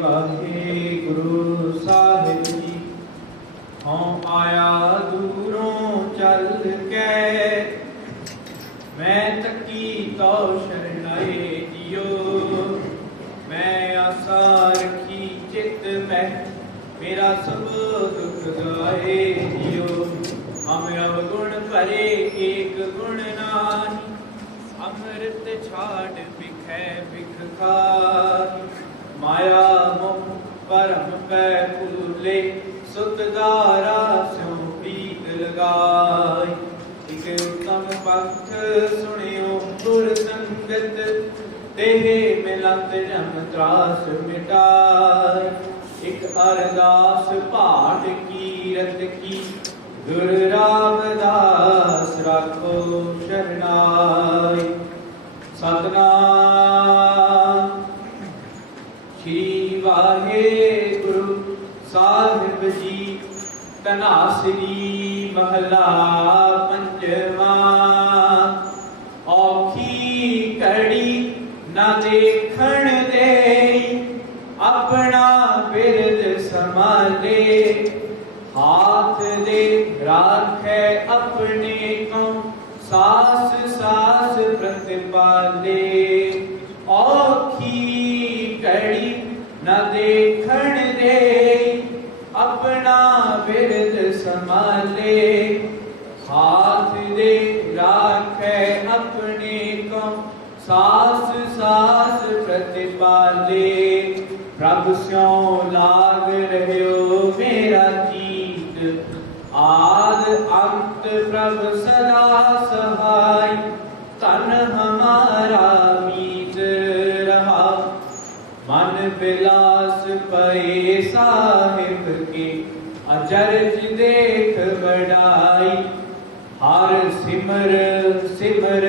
वाहेगुरु साहिब जी। हों आया दूरों चल के, मैं तकी तो शरणाए जियो। मैं आशा रखी चित में, मेरा सब दुख गाए जियो। हम अवगुण भरे एक गुण नाही, अमृत छाड़ बिखै बिख खाही। माया मोह परम पै फूले, सुत दारा स्यों प्रीत लगाई। इक उत्तम पंथ सुनियो गुर संगत, तेहे मिलत जम त्रास मिटाई। इक अरदास पाठ कीरत की, गुर रामदास राखो शरणाई। सतनाम श्री वाहेगुरु साहिब जी। तनासरी महला पंजवा, औखी कड़ी न देखण दे, अपना बिरद संभाले। हाथ दे राखे अपने को, सास सास प्रतिपाले। औखी कड़ी न देखण दे, अपना बिरद संभाले। हाथ दे राखे अपने को, सास सास प्रतिपाले। प्रभु स्यों लाग रह्यो मेरा जीत, आद अंत प्रभु सदा सहाय। तन हमारा मीत रहा, मन बिलास पए साहिब के। अचरज देख बढ़ाई, हर सिमर सिमर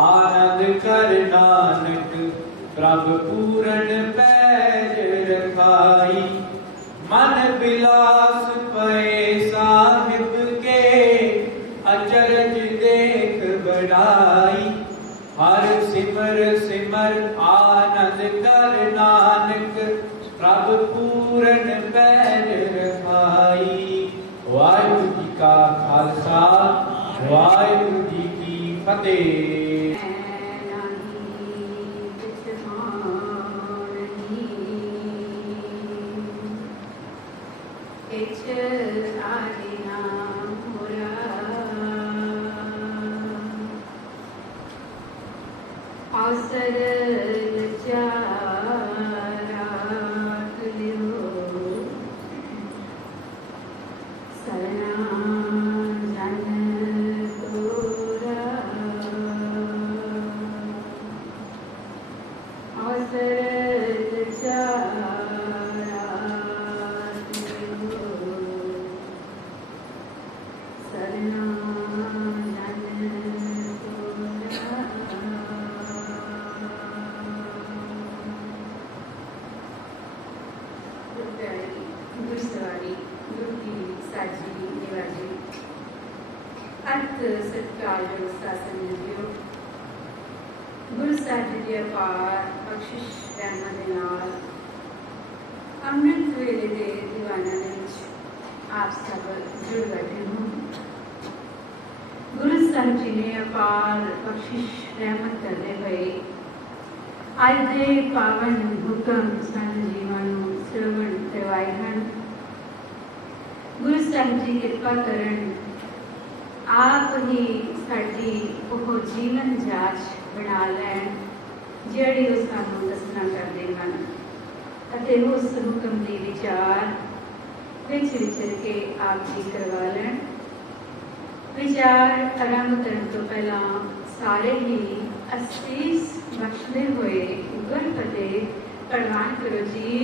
आनंद कर नानक। प्रभु पूरन पैज रखाई, मन बिलास पए साहिब के। अचरज देख बढ़ाई, हर सिमर सिमर आनंद कर नानक। प्रभु पूरन पैज रखाई। वाहिगुरु जी का खालसा, वाहिगुरु जी की फतेह। गुरु साहिब जी अपार बख्शिश रहमत दे नाल अमृत वेले दे दीवाना दे विच आप सब जुड़ बैठे हो। गुरु साहिब जी ने अपार बख्शिश रहमत करते हुए अज दे पावन हुक्म सन जीवां नूं श्रवण करवाए हैं। गुरु साहिब जी कृपा करन, आप ही साडी वो जीवन जाच बना लैन जिहड़ी वो सानूं दसना करदे हन, अते उस हुक्म दी विचार विच विचर के आप जी करवा लैन। विचार आरंभ करन तो पहला सारे ही असीस बख्शदे हुए गुर फतेह प्रवान करो जी।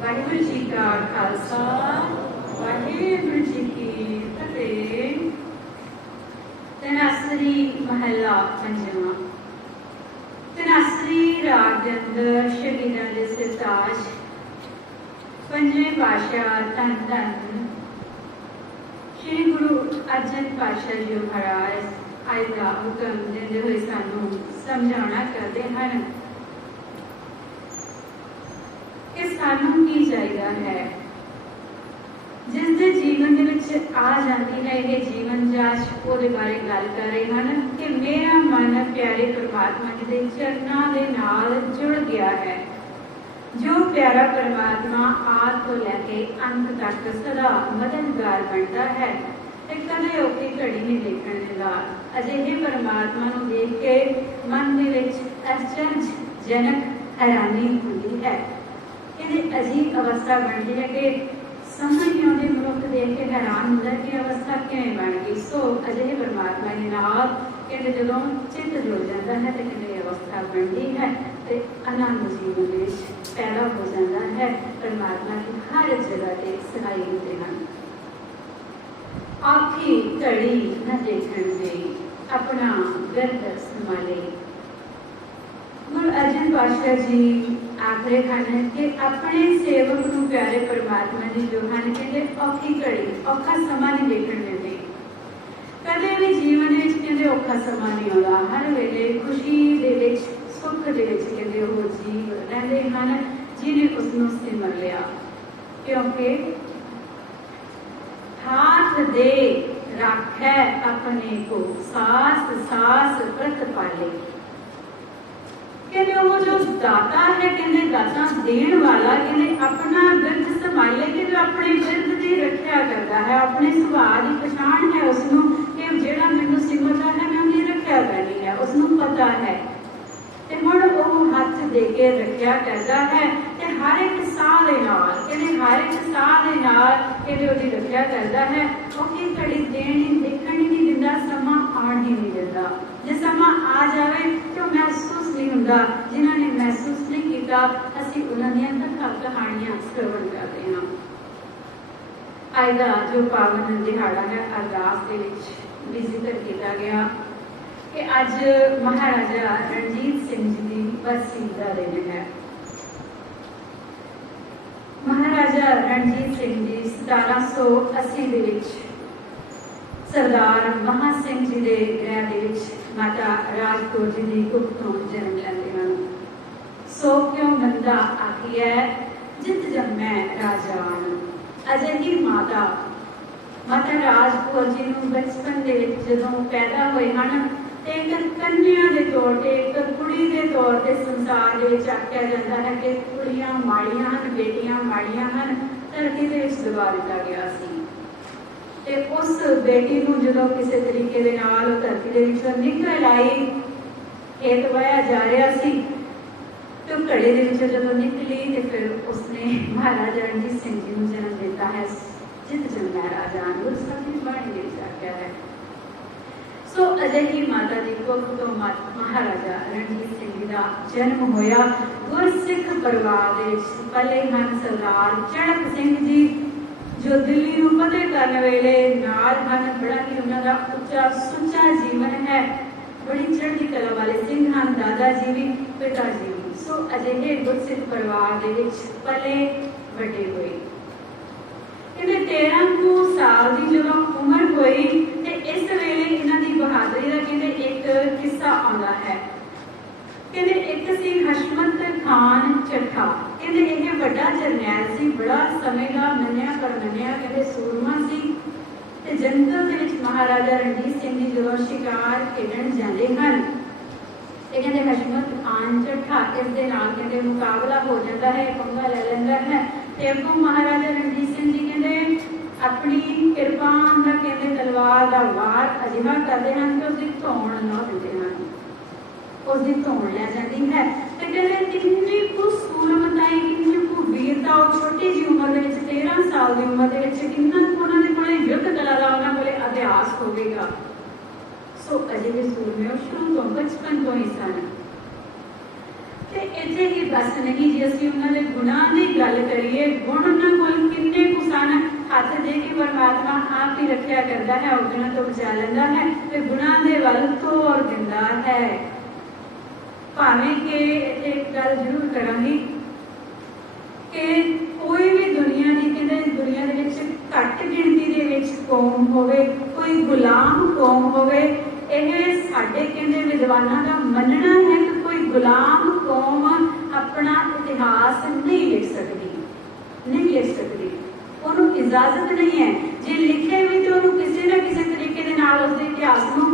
वाहिगुरू जी का खालसा, वाहिगुरू जी की फतेह। तनासरी महला पंजवा। तनासरी राग के अंदर शहीदां दे सिरताज पंजवें पातशाह धन धन श्री गुरु अर्जन पातशाह जी महाराज अज का हुक्म देंदे हुए सानू समझाना करते हैं। इस सानू की चाहिदा है। जिस दे जीवन दे विच आ जाती है ये जीवन जाच ओदे बारे गल कर रहे हैं कि मेरा मन प्यारे परमात्मा जी दे चरनां दे नाल जुड़ गया है। जो प्यारा परमात्मा आद तो लैके अंत तक सदा मददगार बनता है ते कदे औखी घड़ी नहीं देखण दिंदा। अजिहे परमात्मा नूं देख के मन दे विच आश्चर्यजनक हैरानी हुंदी है। कहते अजीब अवस्था बनती है कि समझ नहीं आती, मनुख देख के हैरान होता है कि अवस्था किवें बन गई। सो अजिहे परमात्मा दे नाल कहते जदों चित्त जुड़ जाता है तो कहते अवस्था बनती है तो आनंद जीवन में पैदा हो जाता है। परमात्मा की हर जगह ते सहाय होते हैं। आखी घड़ी न देखण देई अपना गर्द संभाले। गुरु अर्जन पातशाह जी आखरे हैं कि अपने सेवक नूं प्यारे परमात्मा जी जो हैं कहते औखी घड़ी औखा समा नहीं देखण देंदे। कदे भी जीवन विच कहते औखा समा नहीं आउंदा। हर वेले खुशी दे विच सुख दे विच कहते वो जीव रहिंदे हन जिन्हें उसनूं सिमर लिया। क्योंकि हाथ दे राखै अपने को सास सास व्रत पाले। कहते वो जो दाता है कहते दाता देण वाला कहते अपना बिरद संभाले कि जो अपने बिरद की रखिया करता है। अपने सुभाव की पछाण है उसनूं कि जेड़ा मैनूं सिमरदा है मैं उहदी रखिया करनी है। उसनूं पता है ते हुण वो हथ दे के रखिया करता है ते हर एक साह दे नाल कहते हर एक साह दे नाल कहते उहदी रखिया करता है। औखी घड़ी देण देखण ही नहीं दिंदा, समा आण ही नहीं दिंदा। जे समा आ जाए तो महसूस नहीं हुंदा। जिन्हां ने महसूस नहीं कीता असीं उन्हां दीयां कहानियां श्रवण करते हां। अज दा जो पावन दिहाड़ा है अरदास दे विच भी जिक्र किया गया कि अज महाराजा रणजीत सिंह जी की बरसी का दिन है। महाराजा रणजीत सिंह जी 1780 दे विच सरदार महा सिंह जी के गृह दे विच माता राजकौर जी की कुख तो जन्म लेंदे हन। सो क्यों बंदा आखिए जित जन्मै राजान। अजिही माता माता राजकौर जी नूं बचपन दे विच जदों पैदा होए हन ते एक कन्या के तौर पर एक कुड़ी के तौर पर संसार दे विच आख्या जाता है कि कुड़ियां माड़ियां हन बेटियां माड़ियां हन। धरती दे विच दबा दिता गया सी ते उस बेटी नूं जदों किसी तरीके दे नाल धरती दे विचों निकल आई खेत वाया जा रहा सी तो घड़े दे विचों जदों निकली ते फिर उसने महाराजा रणजीत सिंह जी नूं जन्म दिता है। जित जन्मै राजान गुरु साहिब जी बाणी दे विच आख्या है। सो अजिही माता की कुख तो महाराजा रणजीत सिंह जी का जन्म होया। गुरसिख परिवार दे विच पले हन सरदार चढ़क सिंह जी जो दिल्ली नूं फतेह करन वेले नाल हन। बड़ा ही उन्हां दा उच्चा सुच्चा जीवन है। बड़ी चढ़ती कला वाले सिंह हन दादा जी भी पिता जी भी। सो अजिहे गुरसिख परिवार दे विच पले वड्डे होए। कहते 13 साल की जदों उम्र हुई ते इस वेले इन्हां दी बहादुरी का कहते एक किस्सा आउंदा है। कहते एक सी हशमत खान चट्ठा। कहते यह बड़ा जरनैल सी, बड़ा समय का मन्निया परमन्निया कहते सूरमा सी। ते जंगल दे विच महाराजा रणजीत सिंह जी जदों शिकार खेडण जांदे हन ते कहते हशमत खान चट्ठा इस दे नाल कहते मुकाबला हो जाता है, पंगा ले लैंदा है। ते अगों महाराजा रणजीत सिंह जी कहते अपनी किरपान का कहते तलवार का वार अजिहा करते हैं कि उसकी धौण ला दिंदे हन। उसकी धौण लै जाती है ते कहते कितनी कु सूरमताई कितनी कु वीरता और छोटी जी उम्र दे विच 13 साल की उम्र दे विच कितना उन्हां दे कोले युद्ध कला दा उन्हां कोले अभ्यास होवेगा। सो अजिहे सूरमे शुरू तो बचपन तो ही सन। ते इत्थे ही बस नहीं जे असीं उन्हां दे गुणां दी गल करिए गुण उन्हां कोल किन्ने कु सन। हाथ दे के परमात्मा आप ही रखिया करता है, उगना तो बचा लेंदा है ते गुणां दे वल तोर दिंदा है। भावें कि एक गल जरूर करांगी कि कोई भी दुनिया की कहते दुनिया दे विच घट गिणती दे विच कौम होवे, कोई गुलाम कौम होवे, यह साडे कहते विद्वानां दा मनना है कि कोई गुलाम कौम अपना इतिहास नहीं लिख सकती, नहीं लिख सकती, ਉਹਨੂੰ इजाजत नहीं है। जे लिखे भी तो ਉਹਨੂੰ ਕਿਸੇ ਨਾ ਕਿਸੇ ਤਰੀਕੇ ਦੇ ਨਾਲ ਉਸਦੇ ਇਤਿਹਾਸ ਨੂੰ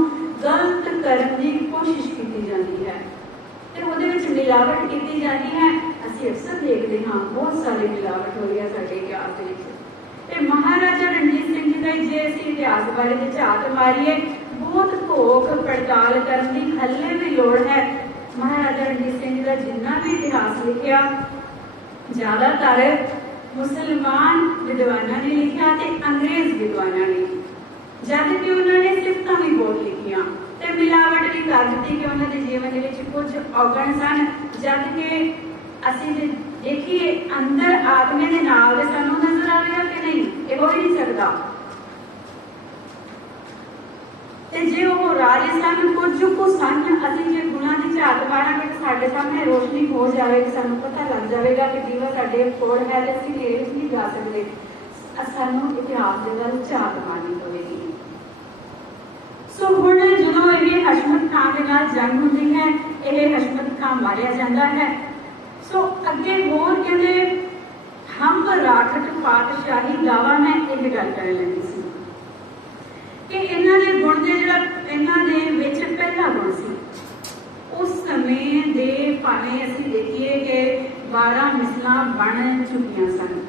ਗਲਤ ਕਰਨ ਦੀ ਕੋਸ਼ਿਸ਼ ਕੀਤੀ ਜਾਂਦੀ ਹੈ ਤੇ ਉਹਦੇ ਵਿੱਚ ਮਿਲਾਵਟ ਕੀਤੀ ਜਾਂਦੀ ਹੈ। ਅਸੀਂ ਅਕਸਰ ਦੇਖਦੇ ਹਾਂ ਬਹੁਤ ਸਾਰੇ ਮਿਲਾਵਟ ਹੋ ਰਹੀ ਹੈ ਸਾਡੇ ਇਤਿਹਾਸ ਦੇ ਵਿੱਚ। ਤੇ ਮਹਾਰਾਜਾ ਰਣਜੀਤ ਸਿੰਘ ਜੀ ਦਾ ਜੇ ਅਸੀਂ ਇਤਿਹਾਸ ਬਾਰੇ ਦੀ ਝਾਤ ਮਾਰੀਏ, ਬਹੁਤ ਘੋਖ ਪੜਤਾਲ ਕਰਨ ਦੀ ਹੱਲੇ ਵੀ ਲੋੜ ਹੈ। ਮਹਾਰਾਜਾ ਰਣਜੀਤ ਸਿੰਘ ਜੀ ਦਾ ਜਿੰਨਾ ਵੀ ਇਤਿਹਾਸ ਲਿਖਿਆ ਜ਼ਿਆਦਾਤਰ मुसलमान विद्वाना ने लिखा ते अंग्रेज विद्वाना ने, जद कि उन्होंने सिफतां भी बहुत लिखियां ते मिलावट भी कर दी कि उन्होंने जीवन दे विच कुछ औगण सन, जद कि ਅਸੀਂ ਜੇ ਦੇਖੀਏ अंदर आत्मे दे नाल दे सानू नजर आवेगा कि नहीं, ये हो ही नहीं सकता। ਤੇ ਜੇ ਉਹ ਰਾਜੇ ਸਨ ਕੁਝ ਕੁ ਸਨ, ਅਸੀਂ ਜੇ ਗੁਣਾਂ ਦੀ ਝਾਤ ਮਾਰਾਂਗੇ ਤਾਂ ਸਾਡੇ ਸਾਹਮਣੇ ਰੋਸ਼ਨੀ ਹੋ ਜਾਵੇਗੀ, ਸਾਨੂੰ ਪਤਾ ਲੱਗ ਜਾਵੇਗਾ ਕਿ ਦੀਵਾ ਸਾਡੇ ਕੋਲ ਹੈ ਤੇ ਅਸੀਂ ਨੇੜੇ ਵਿੱਚ ਨਹੀਂ ਜਾ ਸਕਦੇ। ਸਾਨੂੰ ਇਤਿਹਾਸ ਦੇ ਵੱਲ ਝਾਤ ਮਾਰਨੀ ਪਵੇਗੀ। ਸੋ ਹੁਣ ਜਦੋਂ ਇਹ ਹਸ਼ਮਤ ਖਾਂ ਦੇ ਨਾਲ ਜੰਗ ਹੁੰਦੀ ਹੈ, ਇਹ ਹਸ਼ਮਤ ਖਾਂ ਮਾਰਿਆ ਜਾਂਦਾ ਹੈ। ਸੋ ਅੱਗੇ ਹੋਰ ਕਹਿੰਦੇ ਹਮ ਰਾਖਤ ਪਾਤਸ਼ਾਹੀ ਗਾਵਾ, ਮੈਂ ਇਹ ਗੱਲ ਕਰਨ ਲੱਗੀ ਸੀ ਕਿ ਇਹਨਾਂ ਦੇ ਗੁਣ ਦੇ ਜਿਹੜਾ ਇਹਨਾਂ ਦੇ ਵਿੱਚ ਪਹਿਲਾ ਗੁਣ ਸੀ, ਉਸ ਸਮੇਂ ਦੇ ਭਾਵੇਂ ਅਸੀਂ ਦੇਖੀਏ ਕਿ 12 ਮਿਸਲਾਂ ਬਣ ਚੁੱਕੀਆਂ ਸਨ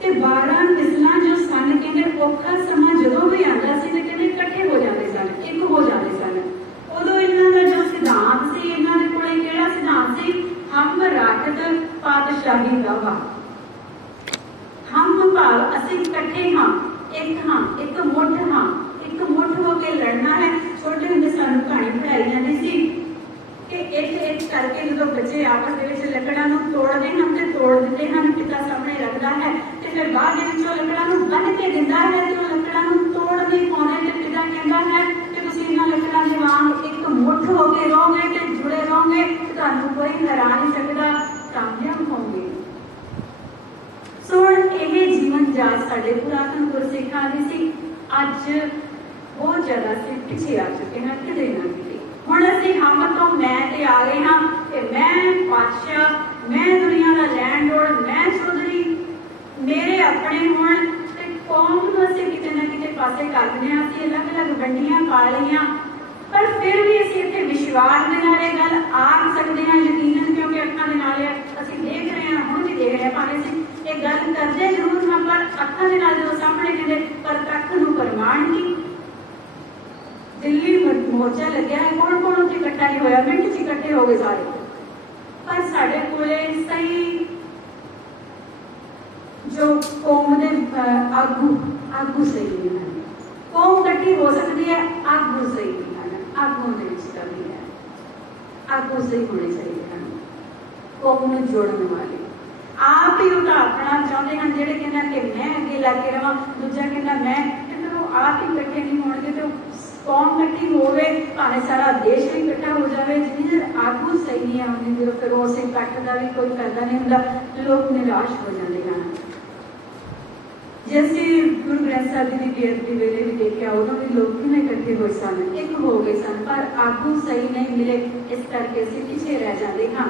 ਤੇ 12 ਮਿਸਲਾਂ ਜੋ ਸਨ ਕਹਿੰਦੇ ਔਖਾ ਸਮਾਂ ਜਦੋਂ ਵੀ ਆਉਂਦਾ ਸੀ ਤੇ ਕਹਿੰਦੇ ਇਕੱਠੇ ਹੋ ਜਾਂਦੇ ਸਨ, ਇੱਕ ਹੋ ਜਾਂਦੇ ਸਨ। ਉਦੋਂ ਇਹਨਾਂ ਦਾ ਜੋ ਸਿਧਾਂਤ ਸੀ, ਇਹਨਾਂ ਦੇ ਕੋਲੇ ਕਿਹੜਾ ਸਿਧਾਂਤ ਸੀ? ਹਮ ਰਾਖਤ ਪਾਤਸ਼ਾਹੀ ਗਾਵਾ। ਹਮ ਭਾਵ ਅਸੀਂ ਇਕੱਠੇ ਹਾਂ, ਇੱਕ ਹਾਂ, ਇੱਕ ਮੁੱਠ ਹਾਂ, ਇੱਕ ਮੁੱਠ ਹੋ ਕੇ ਲੜਨਾ ਹੈ। ਛੋਟੇ ਹੁੰਦੇ ਸਾਨੂੰ ਕਹਾਣੀ ਪੜ੍ਹਾਈ ਜਾਂਦੀ ਸੀ ਕਿ ਇੱਕ ਕਰਕੇ ਜਦੋਂ ਬੱਚੇ ਆਪਸ ਦੇ ਵਿੱਚ ਲੱਕੜਾਂ ਨੂੰ ਤੋੜਦੇ ਹਨ ਤੇ ਤੋੜ ਦਿੰਦੇ ਹਨ, ਪਿਤਾ ਸਾਹਮਣੇ ਰੱਖਦਾ ਹੈ ਤੇ ਫਿਰ ਬਾਅਦ ਦੇ ਵਿੱਚ ਉਹ ਲੱਕੜਾਂ ਨੂੰ ਬੰਨ੍ਹ ਕੇ ਦਿੰਦਾ ਹੈ ਤੇ ਉਹ ਲੱਕੜਾਂ ਨੂੰ ਤੋੜ ਨਹੀਂ ਪਾਉਂਦੇ ਤੇ ਪਿਤਾ ਕਹਿੰਦਾ ਹੈ ਕਿ ਤੁਸੀਂ ਇਹਨਾਂ ਲੱਕੜਾਂ ਦੇ ਵਾਂਗ ਇੱਕ ਮੁੱਠ ਹੋ ਕੇ ਰਹੋਗੇ ਤੇ ਜੁੜੇ ਰਹੋਗੇ ਤੇ ਤੁਹਾਨੂੰ ਕੋਈ ਹਰਾ ਨਹੀਂ ਸਕਦਾ, ਕਾਮਯਾਬ ਹੋਵੋਗੇ। ਸੋ ਇਹ ਜੀਵਨ ਜਾਚ ਸਾਡੇ ਪੁਰਾਤਨ ਗੁਰਸਿੱਖਾਂ ਦੀ ਸੀ। ਅੱਜ ਬਹੁਤ ਜ਼ਿਆਦਾ ਅਸੀਂ ਪਿੱਛੇ ਆ ਚੁੱਕੇ ਹਾਂ, ਕਿਤੇ ਨਾ ਕਿਤੇ। ਹੁਣ ਅਸੀਂ ਹਮ ਤੋਂ ਮੈਂ ਤੇ ਆ ਗਏ ਹਾਂ ਕਿ ਮੈਂ ਪਾਤਸ਼ਾਹ, ਮੈਂ ਦੁਨੀਆ ਦਾ ਲੈਂਡਲੋਰਡ, ਮੈਂ ਚੌਧਰੀ, ਮੇਰੇ ਆਪਣੇ ਹੋਣ ਤੇ ਕੌਮ ਨੂੰ ਅਸੀਂ ਕਿਤੇ ਨਾ ਕਿਤੇ ਪਾਸੇ ਕਰ ਦਿੰਦੇ ਹਾਂ। ਅਸੀਂ ਅਲੱਗ-ਅਲੱਗ ਵੰਡੀਆਂ ਪਾ ਲਈਆਂ, ਪਰ ਫਿਰ ਵੀ ਅਸੀਂ ਇੱਥੇ ਵਿਸ਼ਵਾਸ ਦੇ ਨਾਲ ਇਹ ਗੱਲ ਆਖ ਸਕਦੇ ਹਾਂ ਯਕੀਨਨ, ਕਿਉਂਕਿ ਅੱਖਾਂ ਦੇ ਨਾਲ ਅਸੀਂ ਦੇਖ ਰਹੇ ਹਾਂ, ਹੁਣ ਵੀ ਦੇਖ ਰਹੇ ਹਾਂ। ਭਾਵੇਂ ਅਸੀਂ ਇਹ ਗੱਲ ਕਰਦੇ ਜ਼ਰੂਰ ਹਾਂ ਪਰ ਅੱਖਾਂ ਦੇ ਨਾਲ ਜਦੋਂ ਸਾਹਮਣੇ ਕਹਿੰਦੇ ਪ੍ਰਤੱਖ ਨੂੰ ਪ੍ਰਮਾਣ ਕੀ। ਦਿੱਲੀ ਮੋਰਚਾ ਲੱਗਿਆ ਹੈ, ਕੌਣ ਉੱਥੇ ਇਕੱਠਾ ਨਹੀਂ ਹੋਇਆ, ਮਿੰਟ 'ਚ ਇਕੱਠੇ ਹੋ ਗਏ ਸਾਰੇ, ਪਰ ਸਾਡੇ ਕੋਲੇ ਸਹੀ ਜੋ ਕੌਮ ਦੇ ਆਗੂ ਸਹੀ ਨਹੀਂ ਹਨ। ਕੌਮ ਇਕੱਠੀ ਹੋ ਸਕਦੀ ਹੈ, ਆਗੂ ਸਹੀ ਨਹੀਂ ਹਨ। ਆਗੂ ਦੇ ਵਿੱਚ ਕਮੀ ਹੈ, ਆਗੂ ਸਹੀ ਹੋਣੇ ਚਾਹੀਦੇ ਹਨ, ਕੌਮ ਨੂੰ ਜੋੜਨ ਵਾਲੇ। ਆਪ ਹੀ ਉਹਦਾ ਆਪਣਾ ਚਾਹੁੰਦੇ ਹਨ, ਜਿਹੜੇ ਕਹਿੰਦਾ ਕਿ ਮੈਂ ਅੱਗੇ ਲੱਗ ਕੇ ਰਵਾਂ, ਦੂਜਾ ਕਹਿੰਦਾ ਮੈਂ, ਤੇ ਫਿਰ ਉਹ ਆਪ ਹੀ ਇਕੱਠੇ ਨਹੀਂ ਹੋਣਗੇ ਤੇ ਕੌਮ ਇਕੱਠੀ ਹੋਵੇ, ਭਾਵੇਂ ਸਾਰਾ ਦੇਸ਼ ਵੀ ਇਕੱਠਾ ਹੋ ਜਾਵੇ, ਜਿੰਨੀ ਦੇਰ ਆਗੂ ਸਹੀ ਨਹੀਂ ਆਉਂਦੇ ਜਦੋਂ ਫਿਰ ਉਸ ਇਕੱਠ ਦਾ ਵੀ ਕੋਈ ਫਾਇਦਾ ਨਹੀਂ ਹੁੰਦਾ, ਲੋਕ ਨਿਰਾਸ਼ ਹੋ ਜਾਂਦੇ ਹਨ। ਜੇ ਅਸੀਂ ਗੁਰੂ ਗ੍ਰੰਥ ਸਾਹਿਬ ਜੀ ਦੀ ਬੇਅਦਬੀ ਵੇਲੇ ਵੀ ਦੇਖਿਆ, ਉਦੋਂ ਵੀ ਲੋਕ ਕਿਵੇਂ ਇਕੱਠੇ ਹੋਏ ਸਨ, ਇੱਕ ਹੋ ਗਏ ਸਨ, ਪਰ ਆਗੂ ਸਹੀ ਨਹੀਂ ਮਿਲੇ, ਇਸ ਕਰਕੇ ਅਸੀਂ ਪਿੱਛੇ ਰਹਿ ਜਾਂਦੇ ਹਾਂ।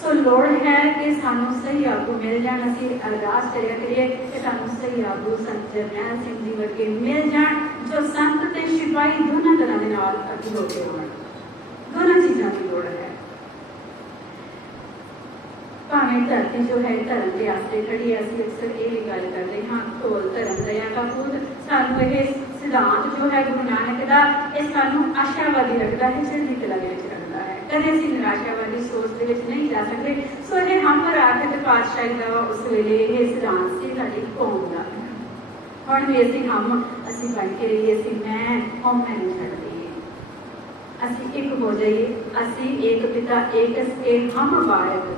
ਸੋ ਲੋੜ ਹੈ ਕਿ ਸਾਨੂੰ ਸਹੀ ਆਗੂ ਮਿਲ ਜਾਣ। ਅਸੀਂ ਅਰਦਾਸ ਕਰਿਆ ਕਰੀਏ ਕਿ ਸਾਨੂੰ ਸਹੀ ਆਗੂ ਸੰਤ ਜਰਨੈਲ ਸਿੰਘ ਜੀ ਵਰਗੇ ਮਿਲ ਜਾਣ, ਜੋ ਸੰਤ ਤੇ ਸਿਪਾਹੀ ਦੋਨਾਂ ਤਰ੍ਹਾਂ ਦੇ ਨਾਲ ਅੱਗੇ ਹੋ ਕੇ ਆਉਣ। ਦੋਨਾਂ ਚੀਜ਼ਾਂ ਦੀ ਲੋੜ ਹੈ। ਭਾਵੇਂ ਧਰਤੀ ਜੋ ਹੈ ਧਰਮ ਦੇ ਆਸਰੇ ਖੜੀ ਹੈ, ਅਸੀਂ ਅਕਸਰ ਇਹ ਵੀ ਗੱਲ ਕਰਦੇ ਹਾਂ, ਢੋਲ ਧਰਮ ਦਇਆ ਦਾ ਪੁੱਤ। ਸਾਨੂੰ ਇਹ ਸਿਧਾਂਤ ਜੋ ਹੈ ਗੁਰੂ ਨਾਨਕ ਦਾ, ਇਹ ਸਾਨੂੰ ਆਸ਼ਾਵਾਦੀ ਰੱਖਦਾ ਹੈ, ਚੜ੍ਹਦੀ ਕਲਾ ਦੇ ਵਿੱਚ ਰੱਖਦਾ ਹੈ। ਕਦੇ ਅਸੀਂ ਨਿਰਾਸ਼ਾਵਾਦੀ ਸੋਚ ਦੇ ਵਿੱਚ ਨਹੀਂ ਜਾ ਸਕਦੇ। ਸੋ ਇਹ ਹਮ ਰਾਖਤ ਪਾਤਸ਼ਾਹੀ ਦਾ ਉਸ ਵੇਲੇ ਇਹ ਸਿਧਾਂਤ ਸੀ ਸਾਡੀ ਕੌਮ ਦਾ। ਹੁਣ ਵੀ ਅਸੀਂ ਬਣ ਕੇ ਰਹੀਏ, ਅਸੀਂ ਮੈਂ ਹਉਮੈ ਨੂੰ ਛੱਡ ਦਈਏ, ਅਸੀਂ ਇੱਕ ਹੋ ਜਾਈਏ। ਅਸੀਂ ਇੱਕ ਪਿਤਾ ਏਕ ਕੇ ਹਮ ਬਾਇਕ,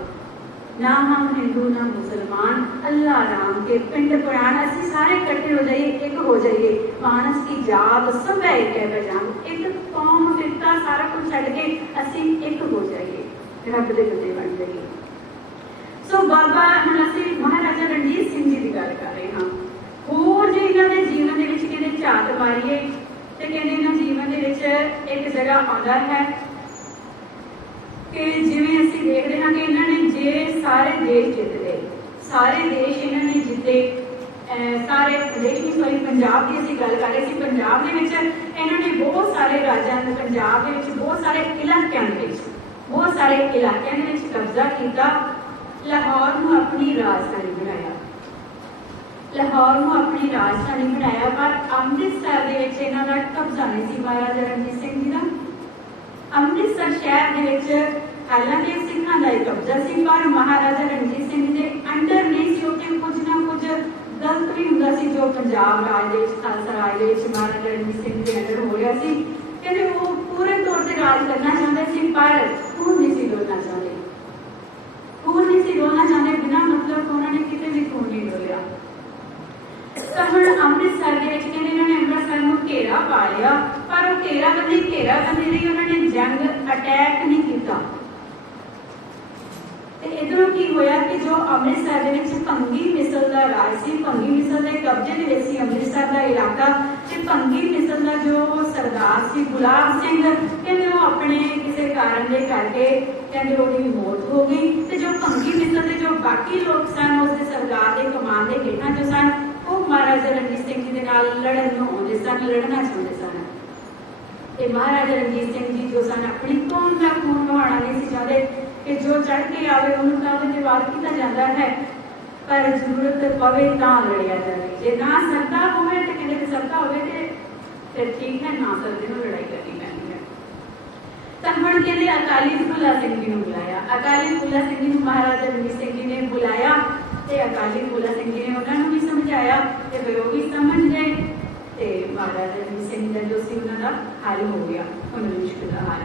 ना हम हिंदू ना मुसलमान, अल्लाह राम के पिंड पुराण। ਅਸੀਂ ਸਾਰੇ ਇਕੱਠੇ ਹੋ ਜਾਈਏ, ਇੱਕ ਹੋ ਜਾਈਏ। ਮਾਨਸ ਕੀ ਜਾਤ ਸਭ ਇੱਕ ਹੈ ਪਛਾਣ, ਇੱਕ ਕੌਮ ਫਿਰਕਾ ਸਾਰਾ ਕੁਝ ਛੱਡ ਕੇ ਅਸੀਂ ਇੱਕ ਹੋ ਜਾਈਏ, ਰੱਬ ਦੇ ਬੰਦੇ ਬਣ ਜਾਈਏ। ਸੋ ਬਾਬਾ, ਹੁਣ ਅਸੀਂ ਮਹਾਰਾਜਾ ਰਣਜੀਤ ਸਿੰਘ ਜੀ ਦੀ ਗੱਲ ਕਰ ਰਹੇ ਹਾਂ। ਹੋਰ ਜੇ ਇਹਨਾਂ ਦੇ ਜੀਵਨ ਦੇ ਵਿੱਚ ਕਹਿੰਦੇ ਝਾਤ ਮਾਰੀਏ ਤੇ ਕਹਿੰਦੇ ਇਹਨਾਂ ਜੀਵਨ ਦੇ ਵਿੱਚ ਇੱਕ ਜਗ੍ਹਾ ਆਉਂਦਾ ਹੈ ਕਿ ਜਿਵੇਂ ਅਸੀਂ ਅਸੀਂ ਦੇਖਦੇ ਹਾਂ ਕਿ ਇਹਨਾਂ ਨੇ ਜੇ ਸਾਰੇ ਦੇਸ਼ ਜਿੱਤ ਗਏ, ਸਾਰੇ ਦੇਸ਼ ਇਹਨਾਂ ਨੇ ਜਿੱਤੇ, ਸਾਰੇ ਦੇਸ਼ ਨਹੀਂ ਸੌਰੀ ਪੰਜਾਬ ਦੀ ਅਸੀਂ ਗੱਲ ਕਰ ਰਹੇ ਸੀ। ਪੰਜਾਬ ਦੇ ਵਿੱਚ ਇਹਨਾਂ ਨੇ ਬਹੁਤ ਸਾਰੇ ਰਾਜਾਂ ਦੇ, ਪੰਜਾਬ ਦੇ ਵਿੱਚ ਬਹੁਤ ਸਾਰੇ ਇਲਾਕਿਆਂ ਦੇ ਵਿੱਚ ਕਬਜ਼ਾ ਕੀਤਾ। ਲਾਹੌਰ ਨੂੰ ਆਪਣੀ ਰਾਜਧਾਨੀ ਬਣਾਇਆ, ਪਰ ਅੰਮ੍ਰਿਤਸਰ ਦੇ ਵਿੱਚ ਇਹਨਾਂ ਦਾ ਕਬਜ਼ਾ ਨਹੀਂ ਸੀ ਮਹਾਰਾਜਾ ਰਣਜੀਤ ਸਿੰਘ ਜੀ ਦਾ। ਅੰਮ੍ਰਿਤਸਰ ਸ਼ਹਿਰ ਦੇ ਵਿੱਚ ਹਾਲਾਂਕਿ ਸਿੱਖਾਂ ਦਾ ਹੀ ਕਬਜ਼ਾ ਸੀ, ਪਰ ਮਹਾਰਾਜਾ ਰਣਜੀਤ ਸਿੰਘ ਦੇ ਅੰਡਰ ਨਹੀਂ ਸੀ। ਉੱਥੇ ਕੁਝ ਨਾ ਕੁਝ ਗਲਤ ਵੀ ਹੁੰਦਾ ਸੀ ਜੋ ਪੰਜਾਬ ਰਾਜ ਦੇ ਵਿੱਚ, ਖਾਲਸਾ ਰਾਜ ਦੇ ਵਿੱਚ ਮਹਾਰਾਜਾ ਰਣਜੀਤ ਸਿੰਘ ਦੇ ਅੰਡਰ ਹੋ ਰਿਹਾ ਸੀ। ਕਹਿੰਦੇ ਉਹ ਪੂਰੇ ਤੌਰ ਤੇ ਰਾਜ ਕਰਨਾ ਚਾਹੁੰਦੇ ਸੀ, ਪਰ ਖੂਨ ਨਹੀਂ ਸੀ ਡੋਲਣਾ ਚਾਹੁੰਦੇ, ਬਿਨਾਂ ਮਤਲਬ ਉਹਨਾਂ ਨੇ ਕਿਤੇ ਵੀ ਖੂਨ ਨਹੀਂ ਡੋਲਿਆ। ਤਾਂ ਹੁਣ ਅੰਮ੍ਰਿਤਸਰ ਦੇ ਵਿੱਚ ਕਹਿੰਦੇ ਇਹਨਾਂ ਨੇ ਅੰਮ੍ਰਿਤਸਰ ਨੂੰ ਘੇਰਾ ਪਾ ਲਿਆ, ਪਰ ਉਹ ਘੇਰਾਬੰਦੀ ਲਈ ਉਹਨਾਂ ਨੇ ਜੰਗ ਅਟੈਕ ਨਹੀਂ ਕੀਤਾ। ਤੇ ਇਧਰੋਂ ਕੀ ਹੋਇਆ ਕਿ ਜੋ ਅੰਮ੍ਰਿਤਸਰ ਦੇ ਵਿੱਚ ਭੰਗੀ ਮਿਸਲ ਦਾ ਰਾਜ ਸੀ, ਭੰਗੀ ਮਿਸਲ ਦੇ ਕਬਜ਼ੇ ਦੇ ਵਿੱਚ ਸੀ ਅੰਮ੍ਰਿਤਸਰ ਦਾ ਇਲਾਕਾ, ਤੇ ਭੰਗੀ ਮਿਸਲ ਦਾ ਜੋ ਸਰਦਾਰ ਸੀ ਗੁਲਾਬ ਸਿੰਘ, ਕਹਿੰਦੇ ਉਹ ਆਪਣੇ ਕਿਸੇ ਕਾਰਨ ਦੇ ਕਰਕੇ ਕਹਿੰਦੇ ਉਹਦੀ ਮੌਤ ਹੋ ਗਈ। ਤੇ ਜੋ ਭੰਗੀ ਮਿਸਲ ਦੇ ਜੋ ਬਾਕੀ ਲੋਕ ਸਨ ਉਸਦੇ ਸਰਦਾਰ ਦੇ ਕਮਾਨ ਦੇ ਹੇਠਾਂ ਜੋ ਸਨ, ਉਹ ਮਹਾਰਾਜਾ ਰਣਜੀਤ ਸਿੰਘ ਜੀ ਦੇ ਨਾਲ ਲੜਨ ਨੂੰ ਆਉਂਦੇ ਸਨ, ਲੜਨਾ ਚਾਹੁੰਦੇ ਸਨ। ਤੇ ਮਹਾਰਾਜਾ ਰਣਜੀਤ ਸਿੰਘ ਜੀ ਜੋ ਸਨ ਆਪਣੀ ਕੌਮ ਦਾ ਖੂਨ ਵਹਾਉਣਾ ਨਹੀਂ ਸੀ ਚਾਹੁੰਦੇ ਕਿ ਜੋ ਚੜ ਕੇ ਆਵੇ ਉਹਨੂੰ ਤਾਂ ਉਹਦੇ ਤੇ ਵਾਰ ਕੀਤਾ ਜਾਂਦਾ ਹੈ, ਪਰ ਜ਼ਰੂਰਤ ਪਵੇ ਤਾਂ ਲੜਿਆ ਜਾਵੇ। ਜੇ ਨਾ ਸਰਦਾ ਹੋਵੇ ਤੇ ਕਹਿੰਦੇ ਸਰਦਾ ਹੋਵੇ ਤੇ ਫਿਰ ਠੀਕ ਹੈ, ਨਾ ਸਰਦੇ ਨੂੰ ਲੜਾਈ ਕਰਨੀ ਪੈਂਦੀ ਹੈ। ਤਾਂ ਹੁਣ ਕਹਿੰਦੇ ਅਕਾਲੀ ਫੂਲਾ ਸਿੰਘ ਜੀ ਨੂੰ ਬੁਲਾਇਆ, ਅਕਾਲੀ ਫੂਲਾ ਸਿੰਘ ਜੀ ਨੂੰ ਮਹਾਰਾਜਾ ਰਣਜੀਤ ਸਿੰਘ ਜੀ ਨੇ ਬੁਲਾਇਆ, ਤੇ ਅਕਾਲੀ ਫੂਲਾ ਸਿੰਘ ਜੀ ਨੇ ਉਹਨਾਂ ਨੂੰ ਵੀ ਸਮਝਾਇਆ ਤੇ ਫਿਰ ਉਹ ਵੀ ਸਮਝ ਗਏ, ਤੇ ਮਹਾਰਾਜਾ ਰਣਜੀਤ ਸਿੰਘ ਜੀ ਜੋ ਸੀ ਉਹਨਾਂ ਦਾ ਹੱਲ ਹੋ ਗਿਆ, ਉਹਨਾਂ ਦੀ ਮੁਸ਼ਕਿਲ ਦਾ ਹੱਲ।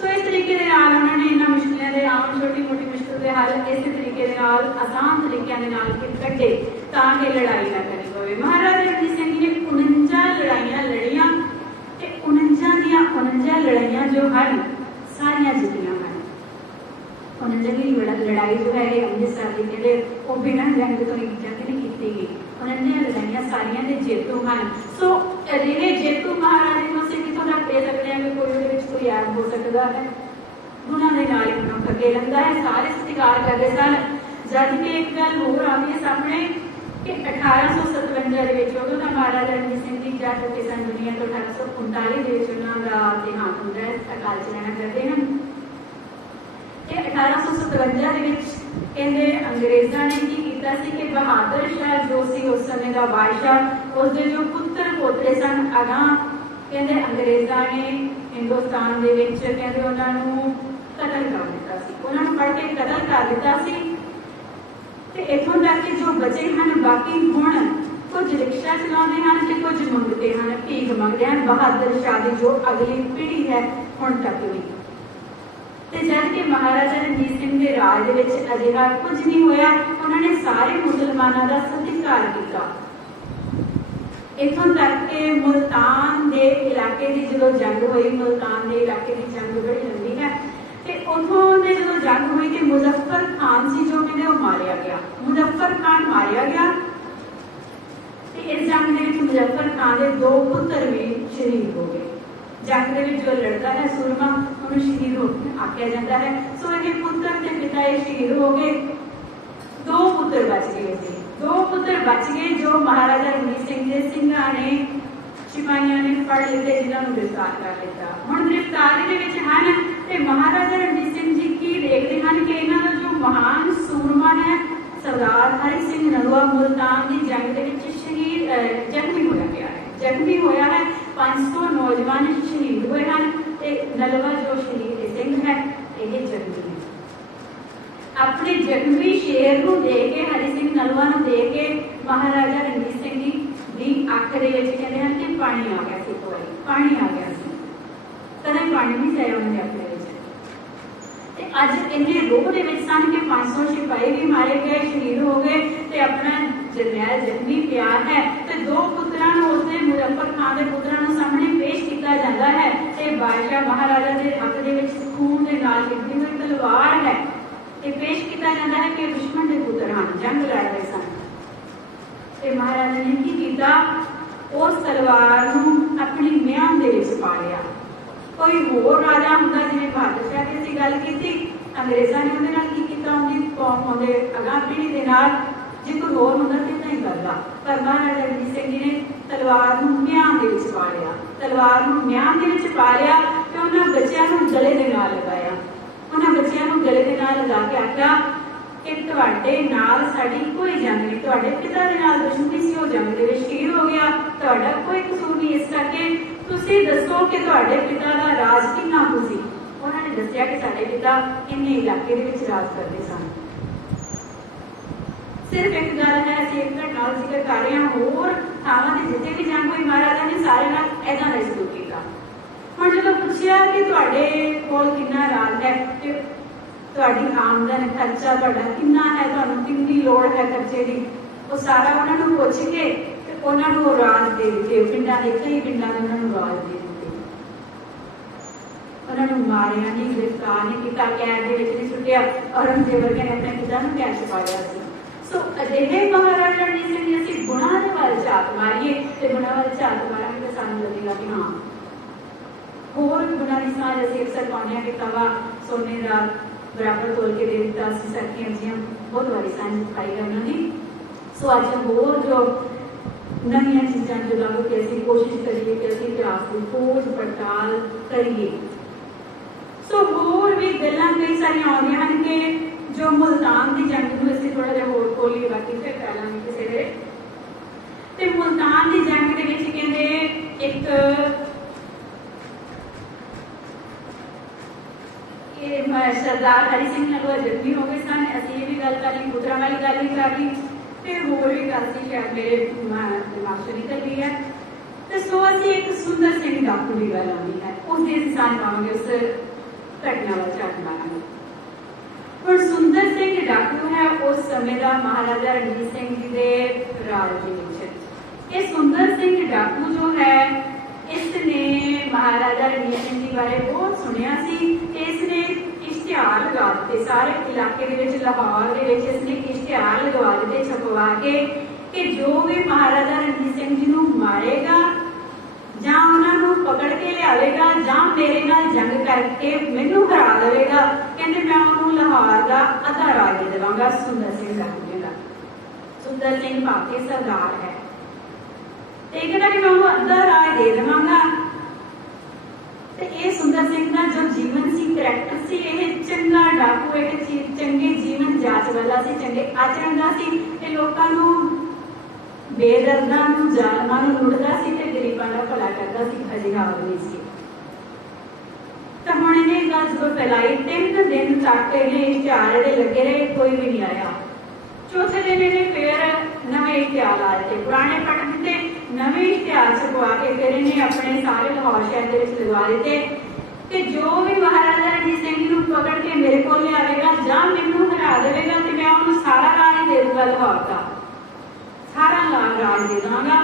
ਸੋ ਇਸ ਤਰੀਕੇ ਦੇ ਨਾਲ ਉਹਨਾਂ ਨੇ ਇਹਨਾਂ ਮੁਸ਼ਕਿਲਾਂ ਦੇ ਆਮ ਛੋਟੀ ਮੋਟੀ ਮੁਸ਼ਕਿਲ ਦੇ ਹੱਲ ਇਸੇ ਤਰੀਕੇ ਦੇ ਨਾਲ ਆਸਾਨ ਤਰੀਕਿਆਂ ਦੇ ਨਾਲ ਕੱਢੇ ਤਾਂ ਕਿ ਲੜਾਈ ਨਾ ਕਰਨੀ ਪਵੇ। ਮਹਾਰਾਜਾ ਰਣਜੀਤ ਸਿੰਘ ਜੀ ਨੇ 49 ਲੜਾਈਆਂ ਲੜੀਆਂ, ਤੇ 49 ਦੀਆਂ 49 ਲੜਾਈਆਂ ਜੋ ਹਨ ਸਾਰੀਆਂ ਜਿੱਤੀਆਂ ਹਨ। 49ਵੀਂ ਲੜਾਈ ਜੋ ਹੈ ਇਹ ਅੰਮ੍ਰਿਤਸਰ ਦੀ ਕਹਿੰਦੇ ਉਹ ਬਿਨਾਂ ਜੰਗ ਤੋਂ ਜਿੱਤ ਨਹੀਂ ਕੀਤੀ ਗਈ। 49 ਲੜਾਈਆਂ ਸਾਰੀਆਂ ਦੇ ਜੇਤੂ ਹਨ। ਸੋ ਅਜਿਹੇ ਜੇਤੂ ਮਹਾਰਾਜੇ ਨੂੰ ਅਸੀਂ ਕਿਥੋਂ ਤੱਕ ਦੇ ਸਕਦੇ ਹਾਂ ਕਿ ਕੋਈ ਉਹਦੇ ਵਿੱਚ ਕੋਈ ਐਬ ਹੋ ਸਕਦਾ ਹੈ? ਗੁਣਾਂ ਦੇ ਨਾਲ ਹੀ ਮਨੁੱਖ ਅੱਗੇ ਲੰਘਦਾ ਹੈ। ਸਾਰੇ ਸਤਿਕਾਰ ਕਰਦੇ ਸਨ। ਜਦ ਕਿ ਇੱਕ ਗੱਲ ਹੋਰ ਆਉਂਦੀ ਹੈ ਸਾਹਮਣੇ ਕਿ 1857 ਦੇ ਵਿੱਚ ਉਦੋਂ ਦਾ ਮਹਾਰਾਜਾ ਰਣਜੀਤ ਸਿੰਘ ਜੀ ਜਾ ਚੁੱਕੇ ਸਨ ਦੁਨੀਆ ਤੋਂ। 1839 ਦੇ ਵਿੱਚ ਉਹਨਾਂ ਦਾ ਦੇਹਾਂਤ ਹੁੰਦਾ ਹੈ, ਅਕਾਲ ਚਲਾਣਾ ਕਰਦੇ ਹਨ। ਤੇ 1857 ਦੇ ਵਿੱਚ ਕਹਿੰਦੇ ਅੰਗਰੇਜ਼ਾਂ ਨੇ ਕੀ ਕੀਤਾ ਸੀ ਕਿ ਬਹਾਦਰ ਸ਼ਾਹ ਜੋ ਸੀ ਉਸ ਸਮੇਂ ਦਾ ਬਾਦਸ਼ਾਹ, ਉਸਦੇ ਜੋ ਪੁੱਤਰ ਪੋਤਰੇ ਸਨ ਅਗਾਂਹ ਕਹਿੰਦੇ ਅੰਗਰੇਜ਼ਾਂ ਨੇ ਹਿੰਦੁਸਤਾਨ ਦੇ ਵਿੱਚ ਕਹਿੰਦੇ ਉਹਨਾਂ ਨੂੰ ਕਤਲ ਕਰ ਦਿੱਤਾ ਸੀ, ਉਹਨਾਂ ਨੂੰ ਫੜ ਕੇ ਕਤਲ ਕਰ ਦਿੱਤਾ ਸੀ। ਤੇ ਇੱਥੋਂ ਤੱਕ ਕਿ ਜੋ ਬਚੇ ਹਨ ਬਾਕੀ ਹੁਣ ਕੁਝ ਰਿਕਸ਼ਾ ਚਲਾਉਂਦੇ ਹਨ ਤੇ ਕੁਝ ਮੰਗਦੇ ਹਨ, ਭੀਖ ਮੰਗਦੇ ਹਨ ਬਹਾਦਰ ਸ਼ਾਹ ਦੀ ਜੋ ਅਗਲੀ ਪੀੜ੍ਹੀ ਹੈ ਹੁਣ ਤੱਕ ਵੀ। ਤੇ ਜਦ ਕਿ ਮਹਾਰਾਜਾ ਰਣਜੀਤ ਸਿੰਘ ਦੇ ਰਾਜ ਦੇ ਵਿੱਚ ਅਜਿਹਾ ਕੁਝ ਨਹੀਂ ਹੋਇਆ, ਉਹਨਾਂ ਨੇ ਸਾਰੇ ਮੁਸਲਮਾਨਾਂ ਦਾ ਸਤਿਕਾਰ ਕੀਤਾ। ਇੱਥੋਂ ਤੱਕ ਕਿ ਮੁਲਤਾਨ ਦੇ ਇਲਾਕੇ ਦੀ ਜਦੋਂ ਜੰਗ ਹੋਈ, ਮੁਲਤਾਨ ਦੇ ਇਲਾਕੇ ਦੀ ਜੰਗ ਬੜੀ ਲੰਬੀ ਹੈ, ਤੇ ਉੱਥੋਂ ਦੇ ਜਦੋਂ ਜੰਗ ਹੋਈ ਤੇ ਮੁਜ਼ੱਫਰ ਖਾਨ ਸੀ ਜੋ ਕਹਿੰਦੇ ਉਹ ਮਾਰਿਆ ਗਿਆ, ਮੁਜ਼ੱਫਰ ਖਾਨ ਮਾਰਿਆ ਗਿਆ। ਤੇ ਇਸ ਜੰਗ ਦੇ ਵਿੱਚ ਮੁਜ਼ੱਫਰ ਖਾਨ ਦੇ 2 ਪੁੱਤਰ ਵੀ ਸ਼ਹੀਦ ਹੋ ਗਏ। ਜੰਗ ਦੇ ਵਿੱਚ ਜੋ ਲੜਦਾ ਹੈ ਸੂਰਮਾ ਉਹਨੂੰ ਸ਼ਹੀਦ ਆਖਿਆ ਜਾਂਦਾ ਹੈ। ਸੋ ਇਹ ਪੁੱਤਰ ਤੇ ਪਿਤਾ ਇਹ ਸ਼ਹੀਦ ਹੋ ਗਏ। 2 ਪੁੱਤਰ ਬਚ ਗਏ ਸੀ, 2 ਪੁੱਤਰ ਬਚ ਗਏ ਜੋ ਮਹਾਰਾਜਾ ਰਣਜੀਤ ਸਿੰਘ ਦੇ ਸਿੰਘਾਂ ਨੇ ਸਿਪਾਹੀਆਂ ਨੇ ਫੜ ਲਿੱਤੇ, ਜਿਨ੍ਹਾਂ ਨੂੰ ਗ੍ਰਿਫਤਾਰ ਕਰ ਲਿੱਤਾ। ਹੁਣ ਗ੍ਰਿਫਤਾਰੀ ਦੇ ਵਿੱਚ ਹਨ ਤੇ ਮਹਾਰਾਜਾ ਰਣਜੀਤ ਸਿੰਘ ਜੀ ਕੀ ਦੇਖਦੇ ਹਨ ਕਿ ਇਹਨਾਂ ਦਾ ਜੋ ਮਹਾਨ ਸੂਰਮਾ ਹੈ ਸਰਦਾਰ ਹਰੀ ਸਿੰਘ ਨਲੂਆ ਮੁਲਤਾਨ ਦੀ ਜੰਗ ਦੇ ਵਿੱਚ ਜ਼ਖਮੀ ਹੋਇਆ ਗਿਆ ਹੈ, ਜ਼ਖਮੀ ਹੋਇਆ ਹੈ। 500 ਨੌਜਵਾਨ ਸ਼ਹੀਦ ਹੋਏ ਹਨ ਤੇ ਨਲੂਆ ਜੋ ਸ਼ਹੀਦ ਸਿੰਘ ਹੈ ਇਹ ਜ਼ਖਮੀ ਹੈ। ਆਪਣੇ ਜ਼ਖਮੀ ਸ਼ੇਰ ਨੂੰ ਦੇਖ ਕੇ, ਹਰੀ ਸਿੰਘ ਨਲੂਆ ਨੂੰ ਦੇਖ ਕੇ ਮਹਾਰਾਜਾ ਰਣਜੀਤ ਸਿੰਘ ਜੀ ਦੀ ਅੱਖ ਦੇ ਵਿੱਚ ਕਹਿੰਦੇ ਹਨ ਕਿ ਪਾਣੀ ਆ ਗਿਆ ਸੀ, ਇੱਕ ਵਾਰੀ ਪਾਣੀ ਆ ਗਿਆ ਸੀ, ਕਦੇ ਪਾਣੀ ਨਹੀਂ ਚਾਹਿਆ ਉਹਨਾਂ ਦੇ ਆਪਣੇ ਵਿੱਚ। ਤੇ ਅੱਜ ਇੰਨੇ ਰੋਹ ਦੇ ਵਿੱਚ ਸਨ ਕਿ 500 ਸਿਪਾਹੀ ਵੀ ਮਾਰੇ ਗਏ, ਸ਼ਹੀਦ ਹੋ ਗਏ ਤੇ ਆਪਣਾ ਜਰਨੈਲ ਜ਼ਖਮੀ ਪਿਆ ਹੈ। ਤੇ 2 ਪੁੱਤਰਾਂ ਨੂੰ ਉਸਦੇ ਮੁਜ਼ੱਫਰ ਖਾਨ ਦੇ ਪੁੱਤਰਾਂ ਨੂੰ ਸਾਹਮਣੇ ਪੇਸ਼ ਕੀਤਾ ਜਾਂਦਾ ਹੈ ਤੇ ਬਾਦਸ਼ਾਹ ਮਹਾਰਾਜਾ ਦੇ ਹੱਥ ਦੇ ਵਿੱਚ ਖੂਨ ਦੇ ਨਾਲ ਲਿਪਟੀ ਹੋਈ ਤਲਵਾਰ ਹੈ ਤੇ ਪੇਸ਼ ਕੀਤਾ ਜਾਂਦਾ ਹੈ ਕਿ ਦੁਸ਼ਮਣ ਦੇ ਪੁੱਤਰ ਹਨ, ਜੰਗ ਲੜ ਰਹੇ ਸਨ। ਤੇ ਮਹਾਰਾਜਾ ਨੇ ਕੀ ਕੀਤਾ, ਉਸ ਤਲਵਾਰ ਨੂੰ ਆਪਣੀ ਮਿਆਨ ਦੇ ਵਿੱਚ ਪਾ ਲਿਆ। ਕੋਈ ਹੋਰ ਰਾਜਾ ਹੁੰਦਾ, ਜਿਵੇਂ ਬਹਾਦਰ ਸ਼ਾਹ ਦੀ ਅਸੀਂ ਗੱਲ ਕੀਤੀ, अंग्रेज़ों ने उहदे नाल की कीता, उहदे अगां पीढ़ी दे नाल जे कोई होर हुंदा ते नहीं करदा, पर महाराजा रणजीत सिंह जी ने तलवार नूं म्यान दे विच पा लिया, तलवार नूं म्यान दे विच पा लिया ते उन्हां बच्चिआं नूं गले दे नाल लगाया, उन्हां बच्चिआं नूं गले दे नाल लगा के आख्या कि तुहाडे नाल साडी कोई जंग नहीं, तुहाडे पिता दे नाल दुश्मनी सी, ओह जंग दे विच शहीद हो गया, तुहाडा कोई कसूर नहीं, इस करके तुसीं दसो कि तुहाडे पिता दा राज किन्ना कुछ सी। उन्हां ने दस्सिया कि साडे पिता इन्ने इलाके दे विच राज करदे सन। सिर्फ एक गल है, असीं एक घटना दा जिक्र कर रहे हां, होर थावां ते जिथे भी जंग होई महाराजा ने सारे नाल इदां दा सलूक कीता। हुण जदों पुछिआ कि तुहाडे कोल किन्ना राज है ते तुहाडी आमदन खर्चा तुहाडा किन्ना है, तुहानूं किन्नी लोड़ है खर्चे दी, वो सारा उन्हां नूं पुछ के ते उन्हां नूं राज दे दित्ते। पिंडां दे कई पिंडां दे उन्हां नूं राज दे दित्ते, उन्हां नूं मारिआ नहीं, गिरफ्तार नहीं कीता, कैद दे विच नहीं सुट्टिआ। औरंगजेब वर्गे ने अपने पिता नूं कैद च पाया सी। सो अजिहे महाराजा रणजीत सिंह जी असीं गुणां दे वल झात मारीए ते गुणां वल झात मारांगे तां सानूं लगेगा कि हाँ होर गुणां दी साझ असीं अक्सर पाउने आ कि तवा सोने दा बराबर तोल के दे दिता, असीं सखियां जियां बहुत वारी साझ पाई है उन्हां दी। सो अज होर जो नवीं चीज़ां जो लागू कि असीं कोशिश करिए कि असीं इतिहास की खोज पड़ताल करिए। सो होर भी गल्लां कई सारियां आउंदियां हन कि जो मुल्तान की जंग नूं असीं थोड़ा जिहा होर खोलीए, बाकी फिर करांगे किसी दे। ते मुल्तान की जंग दे विच कहंदे एक सरदार हरि सिंह नलवा जख्मी हो गए सन। असीं ये भी गल कर ली, पुत्तरां वाली गल भी कर ली, ते होर भी गल सी शायद मेरे दिमाग चों निकल गई है। ते सो असीं एक सुंदर सिंह डाकू की गल आउंदी है, उसदी असीं साझ पावांगे, उस घटना वल झात मारांगे। हुण सुंदर सिंह डाकू है उस समय का महाराजा रणजीत सिंह जी के राज के विच। ये सुंदर सिंह डाकू जो है इसने महाराजा रणजीत सिंह जी बारे बहुत सुनिया सी। इसने इश्तिहार लगा दिते सारे इलाके दे विच, लाहौर दे विच इसने इश्तिहार लगवा दिते छपवा के कि जो भी महाराजा रणजीत सिंह जी नूं मारेगा जां उन्हां नूं पकड़ के लियावेगा जां मेरे नाल जंग करके मैनूं हरा देवेगा, कहंदे मैं उन्होंने लाहौर का अद्धा राज दे देवांगा। सुंदर सिंह डाकू दा सुंदर सिंह भावे सरदार है, ते कहंदा कि मैं उन्होंने अद्धा राज दे देवांगा। ते ये सुंदर सिंह का जो जीवन सी, करैक्टर सी, ये चंगा डाकू, एक चंगे जीवन जाच वाला सी, चंगे आचरण का सी। ये लोकां नूं बेदर्दां नूं जालमां नूं लुटदा सी ते गरीबां दा भला करदा सी, अजिहा आदमी सी। तां हुण इहने गल जदों फैलाई 3 दिन तक इहने इश्तिहार इहदे लगे रहे, कोई भी नहीं आया। चौथे दिन इहने फिर नवे इश्तिहार ला दित्ते, पुराने पढ़ दित्ते, नवे इश्तिहार छपवा के फिर इहने अपने सारे लाहौर शहर दे विच लगवा दित्ते कि जो भी महाराजा रणजीत सिंह जी नूं पकड़ के मेरे कोल लियावेगा जां मैनूं हरा देवेगा ते मैं उहनूं सारा राज दे दूंगा, लाहौर दा सारा राज दे देवांगा।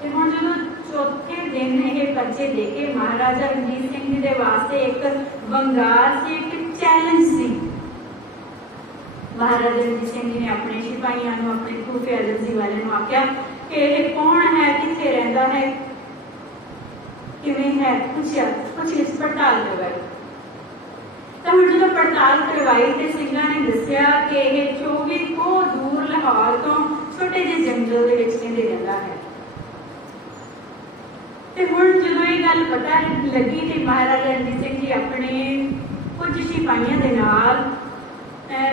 ते हुण जदों चौथे दिन ये बच्चे देखे महाराजा रणजीत सिंह जी दे वास्ते एक वंगार सी, एक चैलेंज सी। महाराजा रणजीत सिंह जी ने अपने सिपाहियों नूं, अपने खुफिया एजेंसी वाले नूं आख्या कि यह कौन है, कित्थे रहिंदा है, किवें है, पुछया, पुछगिछ पड़ताल करवाई। तो हुण जदों पड़ताल करवाई ते सिंघां ने दस्सिया कि यह 24 को दूर लाहौर तो छोटे जे जंगल दे विच कहंदे रहिंदा है। ते हुण जदों ये गल पता लगी ते महाराजा रणजीत सिंह जी अपने कुछ सिपाहियों के नाल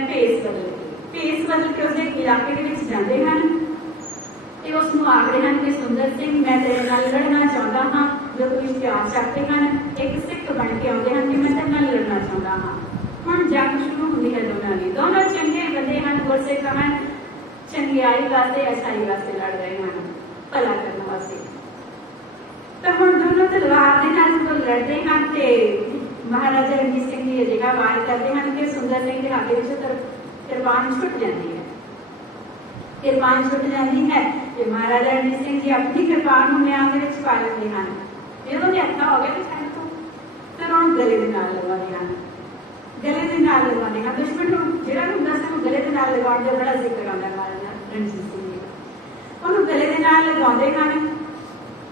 भेस बदल के उसके इलाके के विच जांदे हन ते उसनूं आखदे हन कि सुंदर सिंह मैं तेरे नाल लड़ना चाहुंदा हां। जो तू इश्तिहार छापते हैं एक सिख बन के आते हैं कि मैं तेरे नाल लड़ना चाहुंदा हां। हुण जंग शुरू होंदी है दोनों की, दोनों चंगे बंदे हैं, गुरसिख हैं, चंगियाई वास्ते अच्छाई वास्ते लड़ रहे हैं, भला करने वास्ते। तो हुण दोनों तलवार दे नाल जदों लड़दे हैं ते महाराजा रणजीत सिंह जी अजिहा वार करते हैं कि सुंदर सिंह के हाथ विच किरपान छुट जाती है, किरपान छुट जाती है ते महाराजा रणजीत सिंह जी अपनी किरपान नूं म्यान दे विच पा लैंदे हैं। जो हथा हो गया छड़ तो फिर उन्होंने गले के नाल लगवाते हैं, गले के नाल लगवाते हैं। दुश्मन जो होंगे से गले के नाल लगाने का बड़ा जिक्र आता है महाराजा रणजीत सिंह जी का। उन्होंने गले के नाल लगाते हैं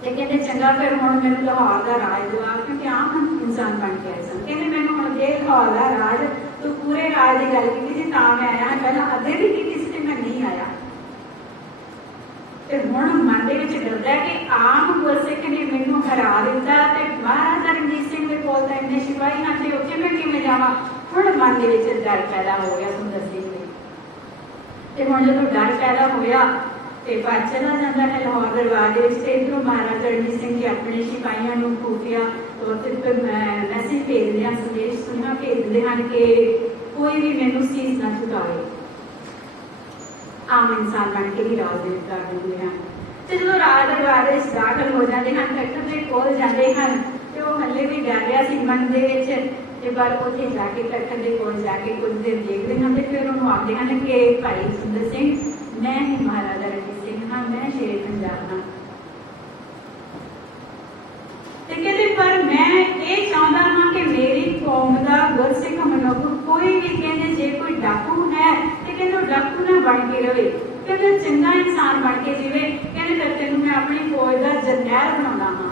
ते कहते चंगा फिर हुण मैनूं लाहौर का राज दवा, क्योंकि आम इंसान बन के आए सन। कहते मैनूं हुण दे लाहौर का राज, तो पूरे राज की गल की जी तां मैं आया, पहला अद्धे भी की सी मैं नहीं आया। ਤੇ ਹੁਣ ਮਨ ਦੇ ਵਿੱਚ ਡਰਦਾ ਕਿ ਆਮ ਗੁਰਸਿੱਖ ਨੇ ਮੈਨੂੰ ਹਰਾ ਦਿੱਤਾ ਤੇ ਮਹਾਰਾਜਾ ਰਣਜੀਤ ਸਿੰਘ ਦੇ ਕੋਲ ਤਾਂ ਇੰਨੇ ਸਿਪਾਹੀ ਹਨ ਤੇ ਉੱਥੇ ਮੈਂ ਕਿਵੇਂ ਜਾਵਾਂ। ਹੁਣ ਮਨ ਦੇ ਵਿੱਚ ਡਰ ਪੈਦਾ ਹੋ ਗਿਆ ਸੁੰਦਰ ਸਿੰਘ ਦੇ। ਤੇ ਹੁਣ ਜਦੋਂ ਡਰ ਪੈਦਾ ਹੋਇਆ ਤੇ ਬਾਅਦ ਚਲਾ ਜਾਂਦਾ ਹੈ ਲਾਹੌਰ ਦਰਬਾਰ ਦੇ ਵਿੱਚ ਤੇ ਇੱਧਰੋਂ ਮਹਾਰਾਜਾ ਰਣਜੀਤ ਸਿੰਘ ਜੀ ਆਪਣੇ ਸਿਪਾਹੀਆਂ ਨੂੰ ਖੂਫੀਆ ਤੌਰ ਤੇ ਮੈਸੇਜ ਭੇਜਦੇ ਹਨ, ਸੰਦੇਸ਼ ਸੁਨੇਹਾ ਭੇਜਦੇ ਹਨ ਕਿ ਕੋਈ ਵੀ ਮੈਨੂੰ ਸੀਸ ਨਾ ਝੁਕਾਵੇ। ਆਮ ਇਨਸਾਨ ਬਣ ਕੇ ਹੀ ਰਾਜ ਦੇ ਕਰ ਦਿੰਦੇ ਹਨ। ਤੇ ਜਦੋਂ ਰਾਜ ਦਰਬਾਰ ਵਿੱਚ ਦਾਖਲ ਹੋ ਜਾਂਦੇ ਹਨ, ਤਖਤ ਦੇ ਕੋਲ ਜਾਂਦੇ ਹਨ ਤੇ ਉਹ ਹੱਲੇ ਵੀ ਡਰ ਰਿਹਾ ਸੀ ਮਨ ਦੇ ਵਿੱਚ। ਤੇ ਪਰ ਉੱਥੇ ਜਾ ਕੇ ਤਖਤ ਦੇ ਕੋਲ ਜਾ ਕੇ ਕੁਝ ਦੇਰ ਦੇਖਦੇ ਹਨ ਤੇ ਫਿਰ ਉਹਨੂੰ ਆਖਦੇ ਹਨ ਕਿ ਭਾਈ ਸੁੰਦਰ ਸਿੰਘ, ਮੈਂ ਹੀ ਮਹਾਰਾਜਾ ਰਣਜੀਤ ਸਿੰਘ ਹਾਂ, ਮੈਂ ਸ਼ੇਰੇ ਪੰਜਾਬ ਹਾਂ। ਤੇ ਕਹਿੰਦੇ ਪਰ ਮੈਂ ਇਹ ਚਾਹੁੰਦਾ ਹਾਂ ਕਿ ਮੇਰੀ ਕੌਮ ਦਾ ਗੁਰਸਿੱਖ ਮਨੁੱਖ ਕੋਈ ਵੀ ਕਹਿੰਦੇ ਜੇ ਕੋਈ ਡਾਕੂ ਹੈ ਤੇ ਕਹਿੰਦੇ ਡਾਕੂ ਨਾ ਬਣ ਕੇ ਰਵੇ, ਕਹਿੰਦੇ ਚੰਗਾ ਇਨਸਾਨ ਬਣ ਕੇ ਜੀਵੇ। ਕਹਿੰਦੇ ਫਿਰ ਤੈਨੂੰ ਮੈਂ ਆਪਣੀ ਫੌਜ ਦਾ ਜਰਨੈਲ ਬਣਾਉਣਾ ਹਾਂ।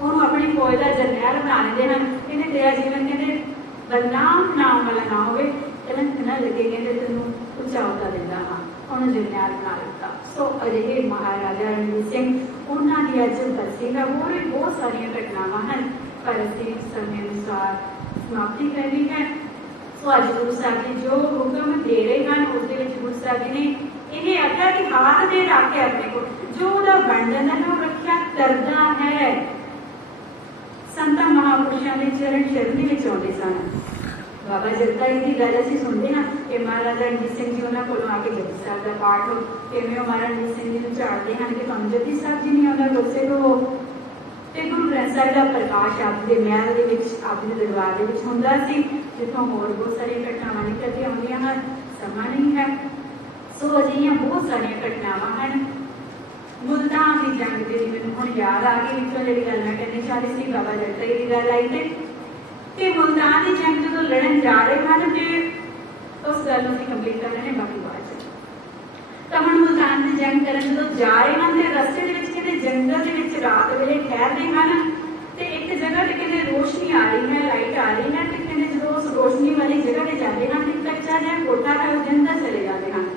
ਉਹਨੂੰ ਆਪਣੀ ਫੌਜ ਦਾ ਜਰਨੈਲ ਬਣਾ ਦਿੰਦੇ ਹਨ। ਕਹਿੰਦੇ ਤੇਰਾ ਜੀਵਨ ਕਹਿੰਦੇ ਬਦਨਾਮ ਨਾਮ ਵਾਲਾ ਨਾ ਹੋਵੇ, ਕਲੰਕ ਨਾ ਲੱਗੇ, ਕਹਿੰਦੇ ਤੈਨੂੰ ਉੱਚਾ ਅਹੁਦਾ ਦਿੰਦਾ ਹਾਂ। ਉਹਨੂੰ ਜਰਨੈਲ ਬਣਾ ਦਿੱਤਾ। ਸੋ ਅਜਿਹੇ ਮਹਾਰਾਜਾ ਰਣਜੀਤ ਸਿੰਘ ਉਹਨਾਂ ਦੀ ਅੱਜ ਬਰਸੀ ਦਾ ਹੋਰ ਵੀ ਬਹੁਤ ਸਾਰੀਆਂ ਘਟਨਾਵਾਂ ਹਨ, ਪਰ ਅਸੀਂ ਸਮੇਂ ਅਨੁਸਾਰ ਸਮਾਪਤੀ ਕਰਨੀ ਹੈ। ਸੋ ਅੱਜ ਗੁਰੂ ਸਾਹਿਬ ਜੀ ਜੋ ਹੁਕਮ ਦੇ ਰਹੇ ਹਨ ਉਸ ਦੇ ਵਿੱਚ ਗੁਰੂ ਸਾਹਿਬ ਜੀ ਨੇ ਇਹ ਆਖਿਆ ਕਿ ਹਾਥ ਦੇ ਰੱਖ ਕੇ ਆਪਣੇ ਕੋਲ ਜੋ ਉਹਦਾ ਬਣ ਜਾਂਦਾ ਹੈ ਉਹ ਰੱਖਿਆ ਕਰਦਾ ਹੈ। ਸੰਤਾਂ ਮਹਾਂਪੁਰਸ਼ਾਂ ਦੇ ਚਰਨ ਸ਼ਰਨੀ ਵਿੱਚ ਆਉਂਦੇ ਸਨ। ਬਾਬਾ ਜਗਤਾ ਜੀ ਦੀ ਗੱਲ ਅਸੀਂ ਸੁਣਦੇ ਹਾਂ ਕਿ ਮਹਾਰਾਜਾ ਰਣਜੀਤ ਸਿੰਘ ਜੀ ਉਹਨਾਂ ਕੋਲੋਂ ਆ ਕੇ ਜਪਜੀ ਸਾਹਿਬ ਦਾ ਪਾਠ ਕਿਵੇਂ ਉਹ ਮਹਾਰਾਜਾ ਰਣਜੀਤ ਸਿੰਘ ਜੀ ਨੂੰ ਝਾੜਦੇ ਹਨ ਕਿ ਤੁਹਾਨੂੰ ਜਪਜੀ ਸਾਹਿਬ ਜੀ ਨਹੀਂ ਆਉਂਦਾ, ਗੁਰਸਿੱਖ ਹੋ। ਤੇ ਗੁਰੂ ਗ੍ਰੰਥ ਸਾਹਿਬ ਦਾ ਪ੍ਰਕਾਸ਼ ਆਪ ਦੇ ਮਹਿਲ ਦੇ ਵਿੱਚ, ਆਪ ਦੇ ਦਰਬਾਰ ਦੇ ਵਿੱਚ ਹੁੰਦਾ ਸੀ, ਜਿੱਥੋਂ ਹੋਰ ਬਹੁਤ ਸਾਰੀਆਂ ਘਟਨਾਵਾਂ ਨਿਕਲ ਕੇ ਆਉਂਦੀਆਂ ਹਨ। ਸਮਾਂ ਨਹੀਂ ਹੈ। ਸੋ ਅਜਿਹੀਆਂ ਬਹੁਤ ਸਾਰੀਆਂ ਘਟਨਾਵਾਂ ਹਨ। ਮੁਲਤਾਨ ਦੀ ਜੰਗ ਜਿਹੜੀ ਮੈਨੂੰ ਹੁਣ ਯਾਦ ਆ ਗਈ, ਵਿੱਚੋਂ ਜਿਹੜੀ ਗੱਲ ਮੈਂ ਕਰਨੀ ਚਾਹੀ ਸੀ, ਬਾਬਾ ਜਗਤਾ ਜੀ ਦੀ ਗੱਲ ਆਈ ਤੇ ਮੁਲਤਾਨ ਦੀ ਜੰਗ ਜਦੋਂ ਲੜਨ ਜਾ ਰਹੇ ਹਨ ਤੇ ਉਸ ਗੱਲ ਨੂੰ ਅਸੀਂ ਕੰਪਲੀਟ ਕਰ ਰਹੇ ਹਾਂ ਬਾਕੀ ਬਾਅਦ ਚ। ਤਾਂ ਹੁਣ ਮੁਲਤਾਨ ਦੀ ਜੰਗ ਕਰਨ ਜਦੋਂ ਜਾ ਰਹੇ ਹਨ ਤੇ ਰਸਤੇ ਦੇ ਵਿੱਚ ਕਹਿੰਦੇ ਜੰਗਲ ਦੇ ਵਿੱਚ ਰਾਤ ਵੇਲੇ ਠਹਿਰਦੇ ਹਨ ਤੇ ਇੱਕ ਜਗ੍ਹਾ ਤੇ ਕਹਿੰਦੇ ਰੋਸ਼ਨੀ ਆ ਰਹੀ ਹੈ, ਲਾਈਟ ਆ ਰਹੀ ਹੈ ਤੇ ਕਹਿੰਦੇ ਜਦੋਂ ਉਸ ਰੋਸ਼ਨੀ ਵਾਲੀ ਜਗ੍ਹਾ ਤੇ ਜਾਂਦੇ ਹਨ ਤੇ ਕੱਚਾ ਜਿਹਾ ਕੋਠਾ ਹੈ ਉਹਦੇ ਅੰਦਰ ਚਲੇ ਜਾਂਦੇ ਹਨ।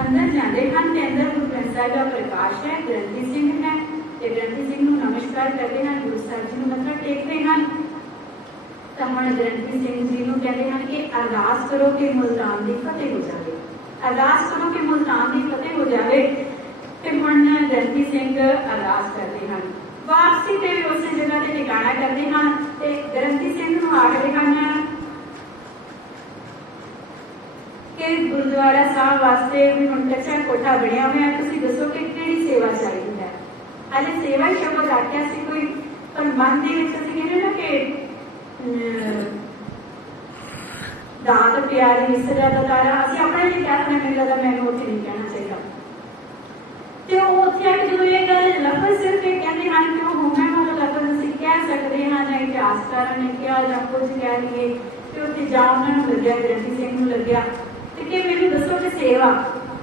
ਅੰਦਰ ਜਾਂਦੇ ਹਨ ਤੇ ਅੰਦਰ ਗੁਰੂ ਗ੍ਰੰਥ ਸਾਹਿਬ ਦਾ ਪ੍ਰਕਾਸ਼ ਹੈ, ਗ੍ਰੰਥੀ ਸਿੰਘ ਹੈ ਤੇ ਗ੍ਰੰਥੀ ਸਿੰਘ ਨੂੰ ਨਮਸਕਾਰ ਕਰਦੇ ਹਨ, ਗੁਰੂ ਸਾਹਿਬ ਜੀ ਨੂੰ ਮੱਥਾ ਟੇਕਦੇ ਹਨ। ਤਾਂ ਹੁਣ ਗ੍ਰੰਥੀ ਸਿੰਘ ਜੀ ਨੂੰ ਕਹਿੰਦੇ ਹਨ ਕਿ ਅਰਦਾਸ ਕਰੋ ਕਿ ਮੁਲਤਾਨ ਦੀ ਫਤਿਹ ਹੋ ਜਾਵੇ, ਅਰਦਾਸ ਕਰੋ ਕਿ ਮੁਲਤਾਨ ਦੀ ਫਤਿਹ ਹੋ ਜਾਵੇ। ਤੇ ਹੁਣ ਗ੍ਰੰਥੀ ਸਿੰਘ ਅਰਦਾਸ ਕਰਦੇ ਹਨ। ਵਾਪਸੀ ਤੇ ਉਸੇ ਜਗ੍ਹਾ ਤੇ ਟਿਕਾਣਾ ਕਰਦੇ ਹਨ ਤੇ ਗ੍ਰੰਥੀ ਸਿੰਘ ਨੂੰ ਆਖਦੇ ਹਨ ਕਿ ਗੁਰਦੁਆਰਾ ਸਾਹਿਬ ਵਾਸਤੇ ਵੀ ਹੁਣ ਕੱਚਾ ਕੋਠਾ ਬਣਿਆ ਹੋਇਆ, ਤੁਸੀਂ ਦੱਸੋ ਕਿ ਕਿਹੜੀ ਸੇਵਾ ਚਾਹੀਦੀ ਹੈ। ਹਾਲੇ ਸੇਵਾ ਸ਼ਬਦ ਆਖਿਆ ਸੀ ਕੋਈ, ਪਰ ਮਨ ਦੇ ਵਿੱਚ ਅਸੀਂ ਕਹਿੰਦੇ ਨਾ ਕਿ ਦਾਤ ਪਿਆਰੀ ਮਿਸਰਾ ਦਾ ਤਾਰਾ, ਅਸੀਂ ਆਪਣੇ ਲਈ ਕਹਿ ਸਕਦੇ ਮੈਨੂੰ ਲੱਗਦਾ ਮੈਨੂੰ ਉੱਥੇ ਨਹੀਂ ਕਹਿਣਾ ਚਾਹੀਦਾ। ਤੇ ਉਹ ਉੱਥੇ ਆ ਕੇ ਜਦੋਂ ਇਹ ਗੱਲ ਲਫ਼ਜ਼ ਸਿਰਫ ਇਹ ਕਹਿੰਦੇ ਹਨ ਕਿ ਉਹ ਹੋਮੇ ਵਾਲਾ ਲਫ਼ਜ਼ ਅਸੀਂ ਕਹਿ ਸਕਦੇ ਹਾਂ ਜਾਂ ਇਤਿਹਾਸਕਾਰਾਂ ਨੇ ਕਿਹਾ ਜਾਂ ਕੁਝ ਕਹਿ ਲਈਏ ਤੇ ਉੱਥੇ ਜਾ ਉਹਨਾਂ ਨੂੰ ਲੱਗਿਆ, ਗ੍ਰੰਥੀ ਸਿੰਘ ਨੂੰ ਲੱਗਿਆ ਤੇ ਕਿ ਮੈਨੂੰ ਦੱਸੋ ਕਿ ਸੇਵਾ,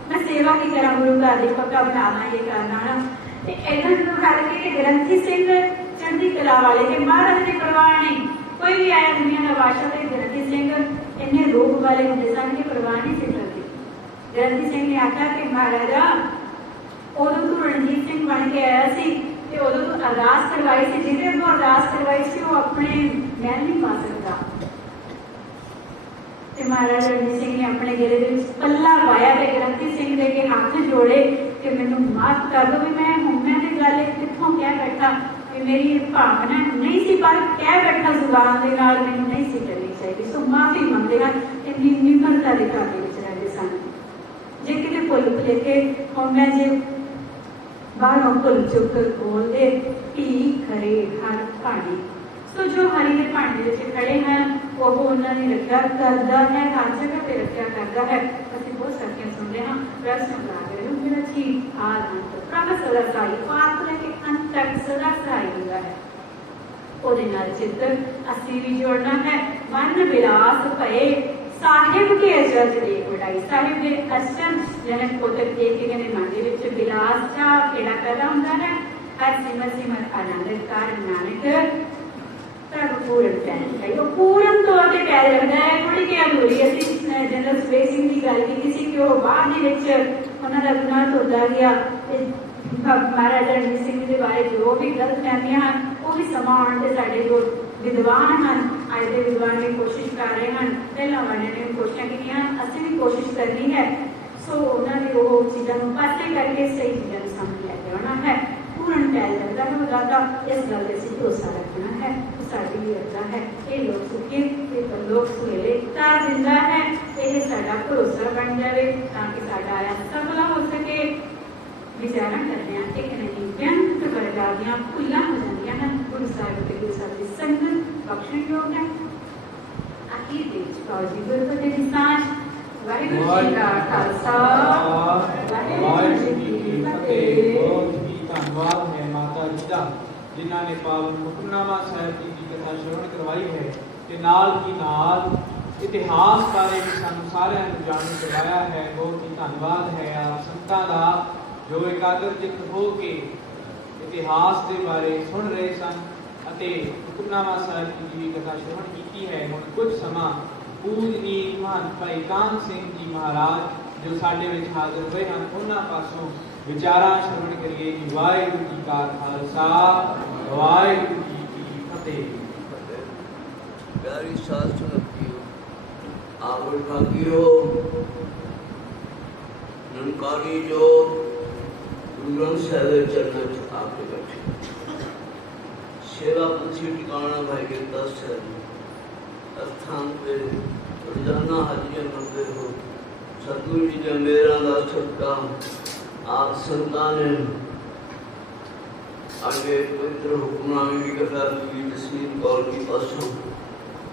ਮੈਂ ਸੇਵਾ ਕੀ ਕਰਾਂ, ਗੁਰੂ ਘਰ ਦੀ ਪੱਕਾ ਬਣਾਵਾਂ ਇਹ ਕਰਨਾ ਨਾ। ਤੇ ਇਹਨਾਂ ਨੂੰ ਹਰ ਕੇ ਗ੍ਰੰਥੀ ਸਿੰਘ ਚੜ੍ਹਦੀ ਕਲਾ ਵਾਲੇ ਕਿ ਮਹਾਰਾਜ ਦੀ ਪਰਵਾਹ ਨਹੀਂ, ਕੋਈ ਵੀ ਆਇਆ ਦੁਨੀਆ ਦਾ ਬਾਦਸ਼ਾਹ ਤੇ ਗ੍ਰੰਥੀ ਸਿੰਘ ਇੰਨੇ ਰੂਪ ਵਾਲੇ ਹੁੰਦੇ ਸਨ ਕਿ ਪਰਵਾਹ ਨਹੀਂ ਸੀ ਕਰਦੀ। ਗ੍ਰੰਥੀ ਸਿੰਘ ਨੇ ਆਖਿਆ ਕਿ ਮਹਾਰਾਜਾ ਉਦੋਂ ਤੂੰ ਰਣਜੀਤ ਸਿੰਘ ਬਣ ਕੇ ਆਇਆ ਸੀ ਤੇ ਉਦੋਂ ਤੂੰ ਅਰਦਾਸ ਕਰਵਾਈ ਸੀ, ਜਿਹਦੇ ਤੋਂ ਅਰਦਾਸ ਕਰਵਾਈ ਸੀ ਉਹ ਆਪਣੇ ਮਹਿਲ ਨਹੀਂ ਪਾ ਸਕਦਾ। ਤੇ ਮਹਾਰਾਜਾ ਰਣਜੀਤ ਸਿੰਘ ਨੇ ਆਪਣੇ ਗਲੇ ਦੇ ਵਿੱਚ ਪੱਲਾ ਪਾਇਆ ਤੇ ਗ੍ਰੰਥੀ ਸਿੰਘ ਦੇ ਕੇ ਹੱਥ ਜੋੜੇ ਕਿ ਮੈਨੂੰ ਮਾਫ ਕਰ ਦਿਓ ਵੀ ਮੈਂ ਹੁਣੇ ਦੀ ਗੱਲ ਕਿੱਥੋਂ ਕਹਿ ਬੈਠਾ, ਕਿ ਮੇਰੀ ਭਾਵਨਾ ਨਹੀਂ ਸੀ ਪਰ ਕਹਿ ਬੈਠਾ ਜ਼ੁਬਾਨ ਦੇ ਨਾਲ, ਮੈਨੂੰ ਨਹੀਂ ਸੀ ਕਰਨੀ ਚਾਹੀਦੀ। ਸੋ ਮਾਫੀ ਮੰਗਦੇ ਹਨ। ਇੰਨੀ ਨਿਮਰਤਾ ਦੇ ਘਰ ਦੇ ਵਿੱਚ ਰਹਿੰਦੇ ਸਨ। ਜੇ ਕਿਤੇ ਭੁੱਲ ਭੁਲੇਖੇ ਹੋਵੇ, ਜੇ ਬਾਹਰੋਂ ਭੁੱਲ ਚੁੱਕ ਬੋਲਦੇ ਧੀ ਖਰੇ ਹਰ ਭਾਂਡੀ। ਸੋ ਜੋ ਹਰੀ ਦੇ ਭਾਂਡੇ ਵਿੱਚ ਖੜੇ ਹਨ ਉਹ ਉਹਨਾਂ ਦੀ ਰੱਖਿਆ ਕਰਦਾ ਹੈ, ਹਰ ਜਗ੍ਹਾ ਤੇ ਰੱਖਿਆ ਕਰਦਾ ਹੈ। ਅਸੀਂ ਬਹੁਤ ਸਾਰੀਆਂ ਸੁਣਦੇ ਹਾਂ, ਪ੍ਰਸ਼ਨ ਲਾ ਕੇ ਮੇਰਾ ਜੀ ਆਨੰਦ ਪ੍ਰਭ ਸਦਾ ਸਾਈ, ਪਾਤ ਲੈ ਕੇ ਅੰਤ ਤੱਕ ਸਦਾ ਸਹਾਈ ਹੁੰਦਾ ਹੈ। ਉਹਦੇ ਨਾਲ ਚਿੱਤ ਅਸੀਂ ਵੀ ਜੋੜਨਾ ਹੈ। ਮਨ ਵਿਲਾਸ ਭਏ ਸਾਹਿਬ ਕੇ ਅਜਤ ਦੇ ਵਡਾਈ। ਸਾਹਿਬ ਦੇ ਅਸ਼ਟ ਜਨਕ ਪੁੱਤਰ ਦੇ ਕੇ ਕਹਿੰਦੇ ਮਨ ਦੇ ਵਿੱਚ ਵਿਲਾਸ ਚਾਹ ਕਿਹੜਾ ਪੈਦਾ ਹੁੰਦਾ ਹੈ। ਹਰ ਸਿਮਰ ਸਿਮਰ ਆਨੰਦ ਕਰ ਨਾਨਕ तब पूरन पैर लगाई। वो पूरन तौर पर पैर लगता है, थोड़ी कि अधूरी। असी जनरल सुबेग सिंह की गल की किसी कि वो बाद उन्होंने गुनाह धोता गया। महाराजा रणजीत सिंह के बारे जो भी गलत फहमियां हैं वो भी समा आने से साढ़े जो विद्वान हैं अज के विद्वान भी कोशिश कर रहे हैं, पहला वाले ने कोशिश की, असं भी कोशिश करनी है। सो उन्होंने वो चीज़ों को पासे करके सही चीज़ों सामने लैके आना है। पूर्ण पैर लगता है वो दादा, इस गल से भरोसा रखना है। साड़ी भी लगता है ये लोग सुखी लोग सुहेले तार दिंदा है, ये साडा भरोसा बन जाए ताकि साडा आया सफल हो सके। विचारा करते हैं एक नहीं बेअंत प्रकार भुलां हो जांदियां हैं। गुरु साहिब के गुरु साहिब की संगत बख्शण योग है। आखिर देश पाओ जी गुरबत की सांझ। वाहिगुरू जी का खालसा, वाहिगुरू जी की फतेह। बहुत ही धन्यवाद है माता जी का जिन्होंने पावन हुक्मनामा साहिब जी की कथा श्रवण करवाई है कि नाल की नाल इतिहास बारे भी सानू सारिਆਂ ਨੂੰ ਜਾਣੂ ਕਰਵਾਇਆ है। बहुत ही धन्यवाद है आप संतां दा जो एकाग्रचित हो के इतिहास के बारे सुन रहे सन ਅਤੇ ਹੁਕਮਨਾਮਾ ਸਾਹਿਬ जी की कथा श्रवण की है। ਹੁਣ कुछ समा पूजनीय महान भाई कान सिंह जी महाराज जो साडे विच हाਜ਼ਰ होए हैं उन्हां पासों विचारा श्रवण करिए जी। वाहिगुरू जी का खालसा, वाहिगुरू जी की फतेह। प्यारी साध संगतियों, आवड़ भागियो निरंकारी जो गुरु ग्रंथ साहिब चरणों में आके बैठे सेवा पंथी ठिकाना भाई गिरदास स्थान पे रोजाना हाजिरियां करते हो। सतगुरु जी ने मेरा दास छुटका आप संतान आगे पवित्र हुक्मनामे की कथा की जसमीन कौर की पासों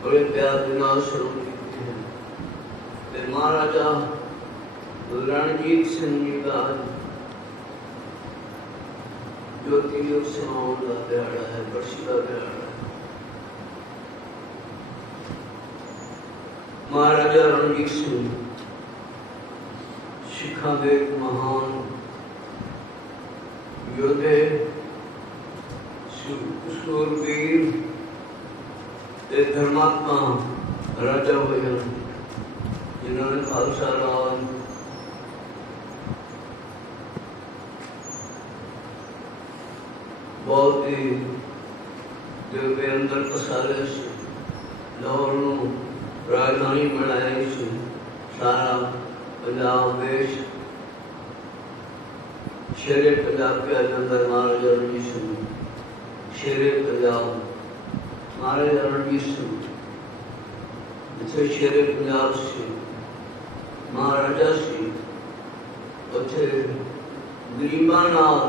बड़े प्यार के नाम शुरू की है। फिर महाराजा रणजीत सिंह जी का ज्योति योग समाओं का दिहाड़ा है, बरसी का दिहाड़ा है। महाराजा रणजीत सिंह सिखा के महान योद्धे सूरवीर धर्मात्मा राजा हुए हैं जिन्होंने खालसा राज बहुत ही दिल के अंदर पसारे से लाहौर राजधानी बनाई से सारा पंजाब देश शेरे पंजाब के अंदर महाराजा रणजीत सिंह शेरे पंजाब महाराजा रणजीत सिंह जिथे शेरे पंजाब से महाराजा से उथे गरीबां नाल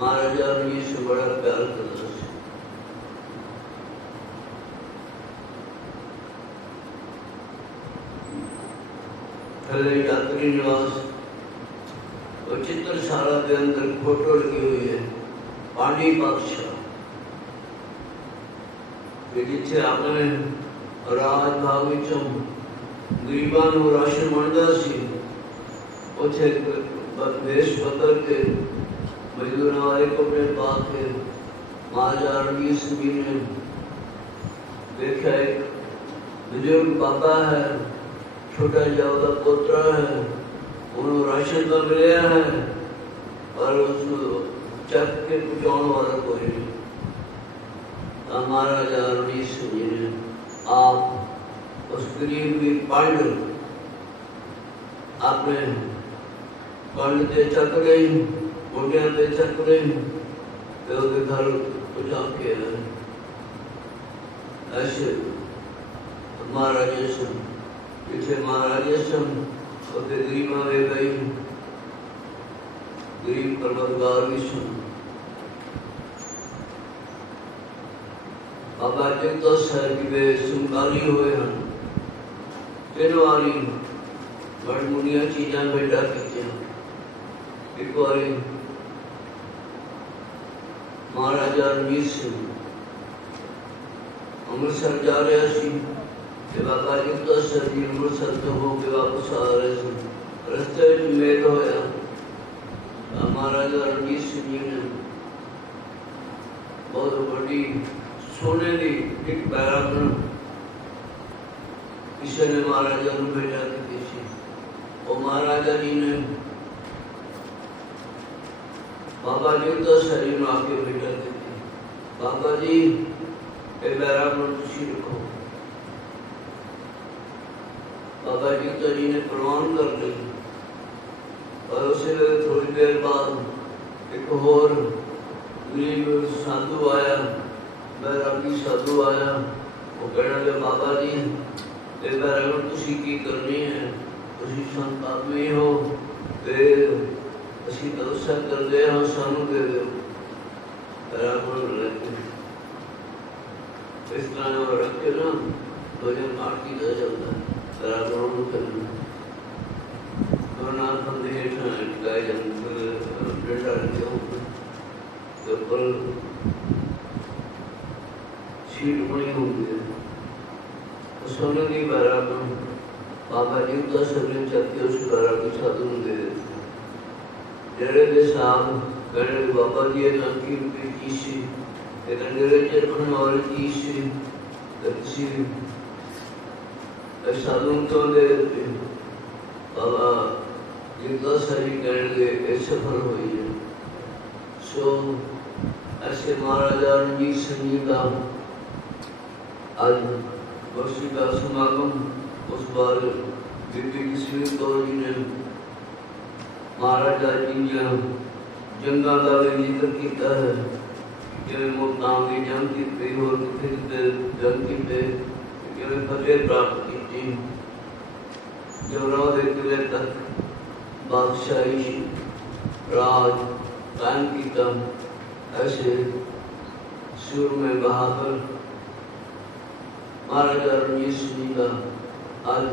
महाराजा रणजीत सिंह बड़ा प्यार करता है। थले यात्री निवास और चित्रशाला के अंदर फोटो लगी हुई है पांडी बादशाह जिथे आपने राज भाग विचों गरीबां नूं राशन वंडदा सी उथे देश बदल के मजदूर वाले कपड़े पा के महाराजा रणजीत सिंह जी ने देखा एक बुजुर्ग बाबा है, छोटा जिहा पोतरा है, उन्होंने राशन तो मिलया है पर उस चक के पहुँचाने वाला कोई नहीं। महाराजा रणजीत सिंह जी ने आप उस गरीब की पंड अपने पंड से चक गई गोडिया पे चक रही तो घर पहुँचा के ऐसे महाराजा सिंह पीछे महाराजा सिंह और गरीब में गई गरीब परवरदिगार भी सुन बाबा जगदीश साहब वे सुनकारी हुए हैं तीन वाली बड़ मुनिया चीज़ा बेटा की एक बारी महाराजा रणजीत सिंह अमृतसर जा रहा सी कि बाबा जगदीश साहब जी अमृतसर तो हो के वापस आ रहे थे। रस्ते में मेल होया महाराजा रणजीत सिंह जी ने बहुत बड़ी सोने की एक बैरागण किसी ने महाराजा को भेजा दी और महाराजा जी ने बाबा जी तो शरीर में आके भेजा दी थी। बाबा जी ये बैरागण तुसी रखो। बाबा जी तो जी ने प्रवान कर ली और उसे थोड़ी देर बाद एक और गरीब साधु आया, बैरागी साधु आया। वो कहने लगे बाबा जी ये बैरागण तुसी की करनी है, तुसी संत आदमी हो ते असी तपस्या करते हैं सानू दे दो बैरागण लेते। इस तरह रख के ना भजन पाठ किया जाता है। बैरागण करना नाथ मंदिर टिकाए जाते पर सीट बनी होती है सोने की बैरागण बाबा जी का शरीर चलते उस बैरागी साधु दे देते। जेड़े के साहब कहने बाबा जी ये नकी रुपये चीज सी डेरे च रखने वाली चीज सी साधु तो दे देते। बाबा जिनका शरीर कहने लगे सफल हुई है। सो ऐसे महाराजा रणजीत सिंह जी का आज वर्षी का समागम उस बार बीबी किसी कौर जी ने महाराजा जी ने जंगा का भी जिक्र किया है कि मुल्तान की जंग की और कितने जंग की फतेह प्राप्त की। जब किले तक बादशाही राज कायम किया। ऐसे सुर में बहाकर महाराजा रणजीत सिंह जी का आज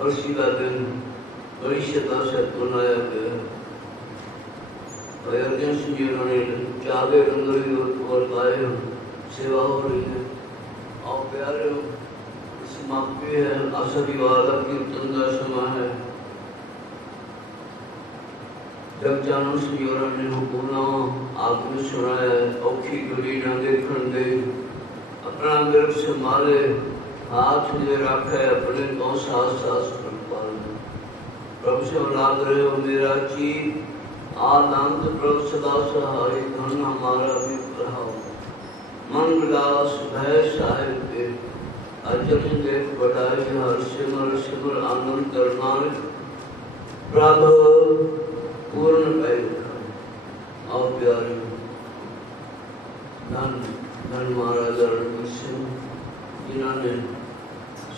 वर्षी का दिन बड़ी श्रद्धा से मनाया गया। अर्जुन सिंह जी उन्होंने चावे रंगली और गाये सेवा हो रही है और प्यारे समाप्ति है। आशा विवाद कीर्तन का समय है। जब जानू सिंह ने हुक्मनामा आपने सुनाया औखी घड़ी न देखन दे अपना गर्भ से मारे हाथ ले रखे अपने तो सास सास प्रभु से लाग रहे हो मेरा चीज आनंद प्रभु सदा सहाय धन हमारा भी प्रभाव मन विलास भय साहिब के अजन देख बढ़ाई हर सिमर आनंद करना प्रभु पूर्ण पाए और प्यारे धन धन महाराजा रणजीत सिंह जिन्होंने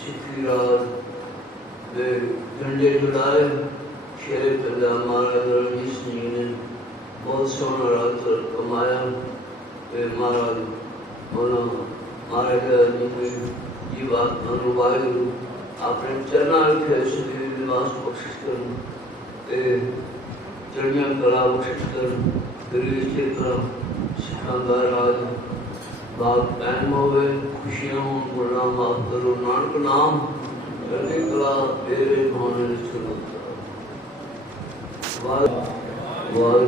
सिखी रात झंडे जुड़ाए। शेर पंजाब महाराजा रणजीत सिंह ने बहुत सोना रात कमाया। महाराज महाराजा जी बात अनुवायु अपने चरना रखे श्री निवास बख्शिश कर चढ़िया कला बख्शिश कर सिखांदा राज बाग कायम होवे खुशियां हो गुणा माफ करो नानक नाम चढ़ी कला तेरे भाने चलो वाह वाह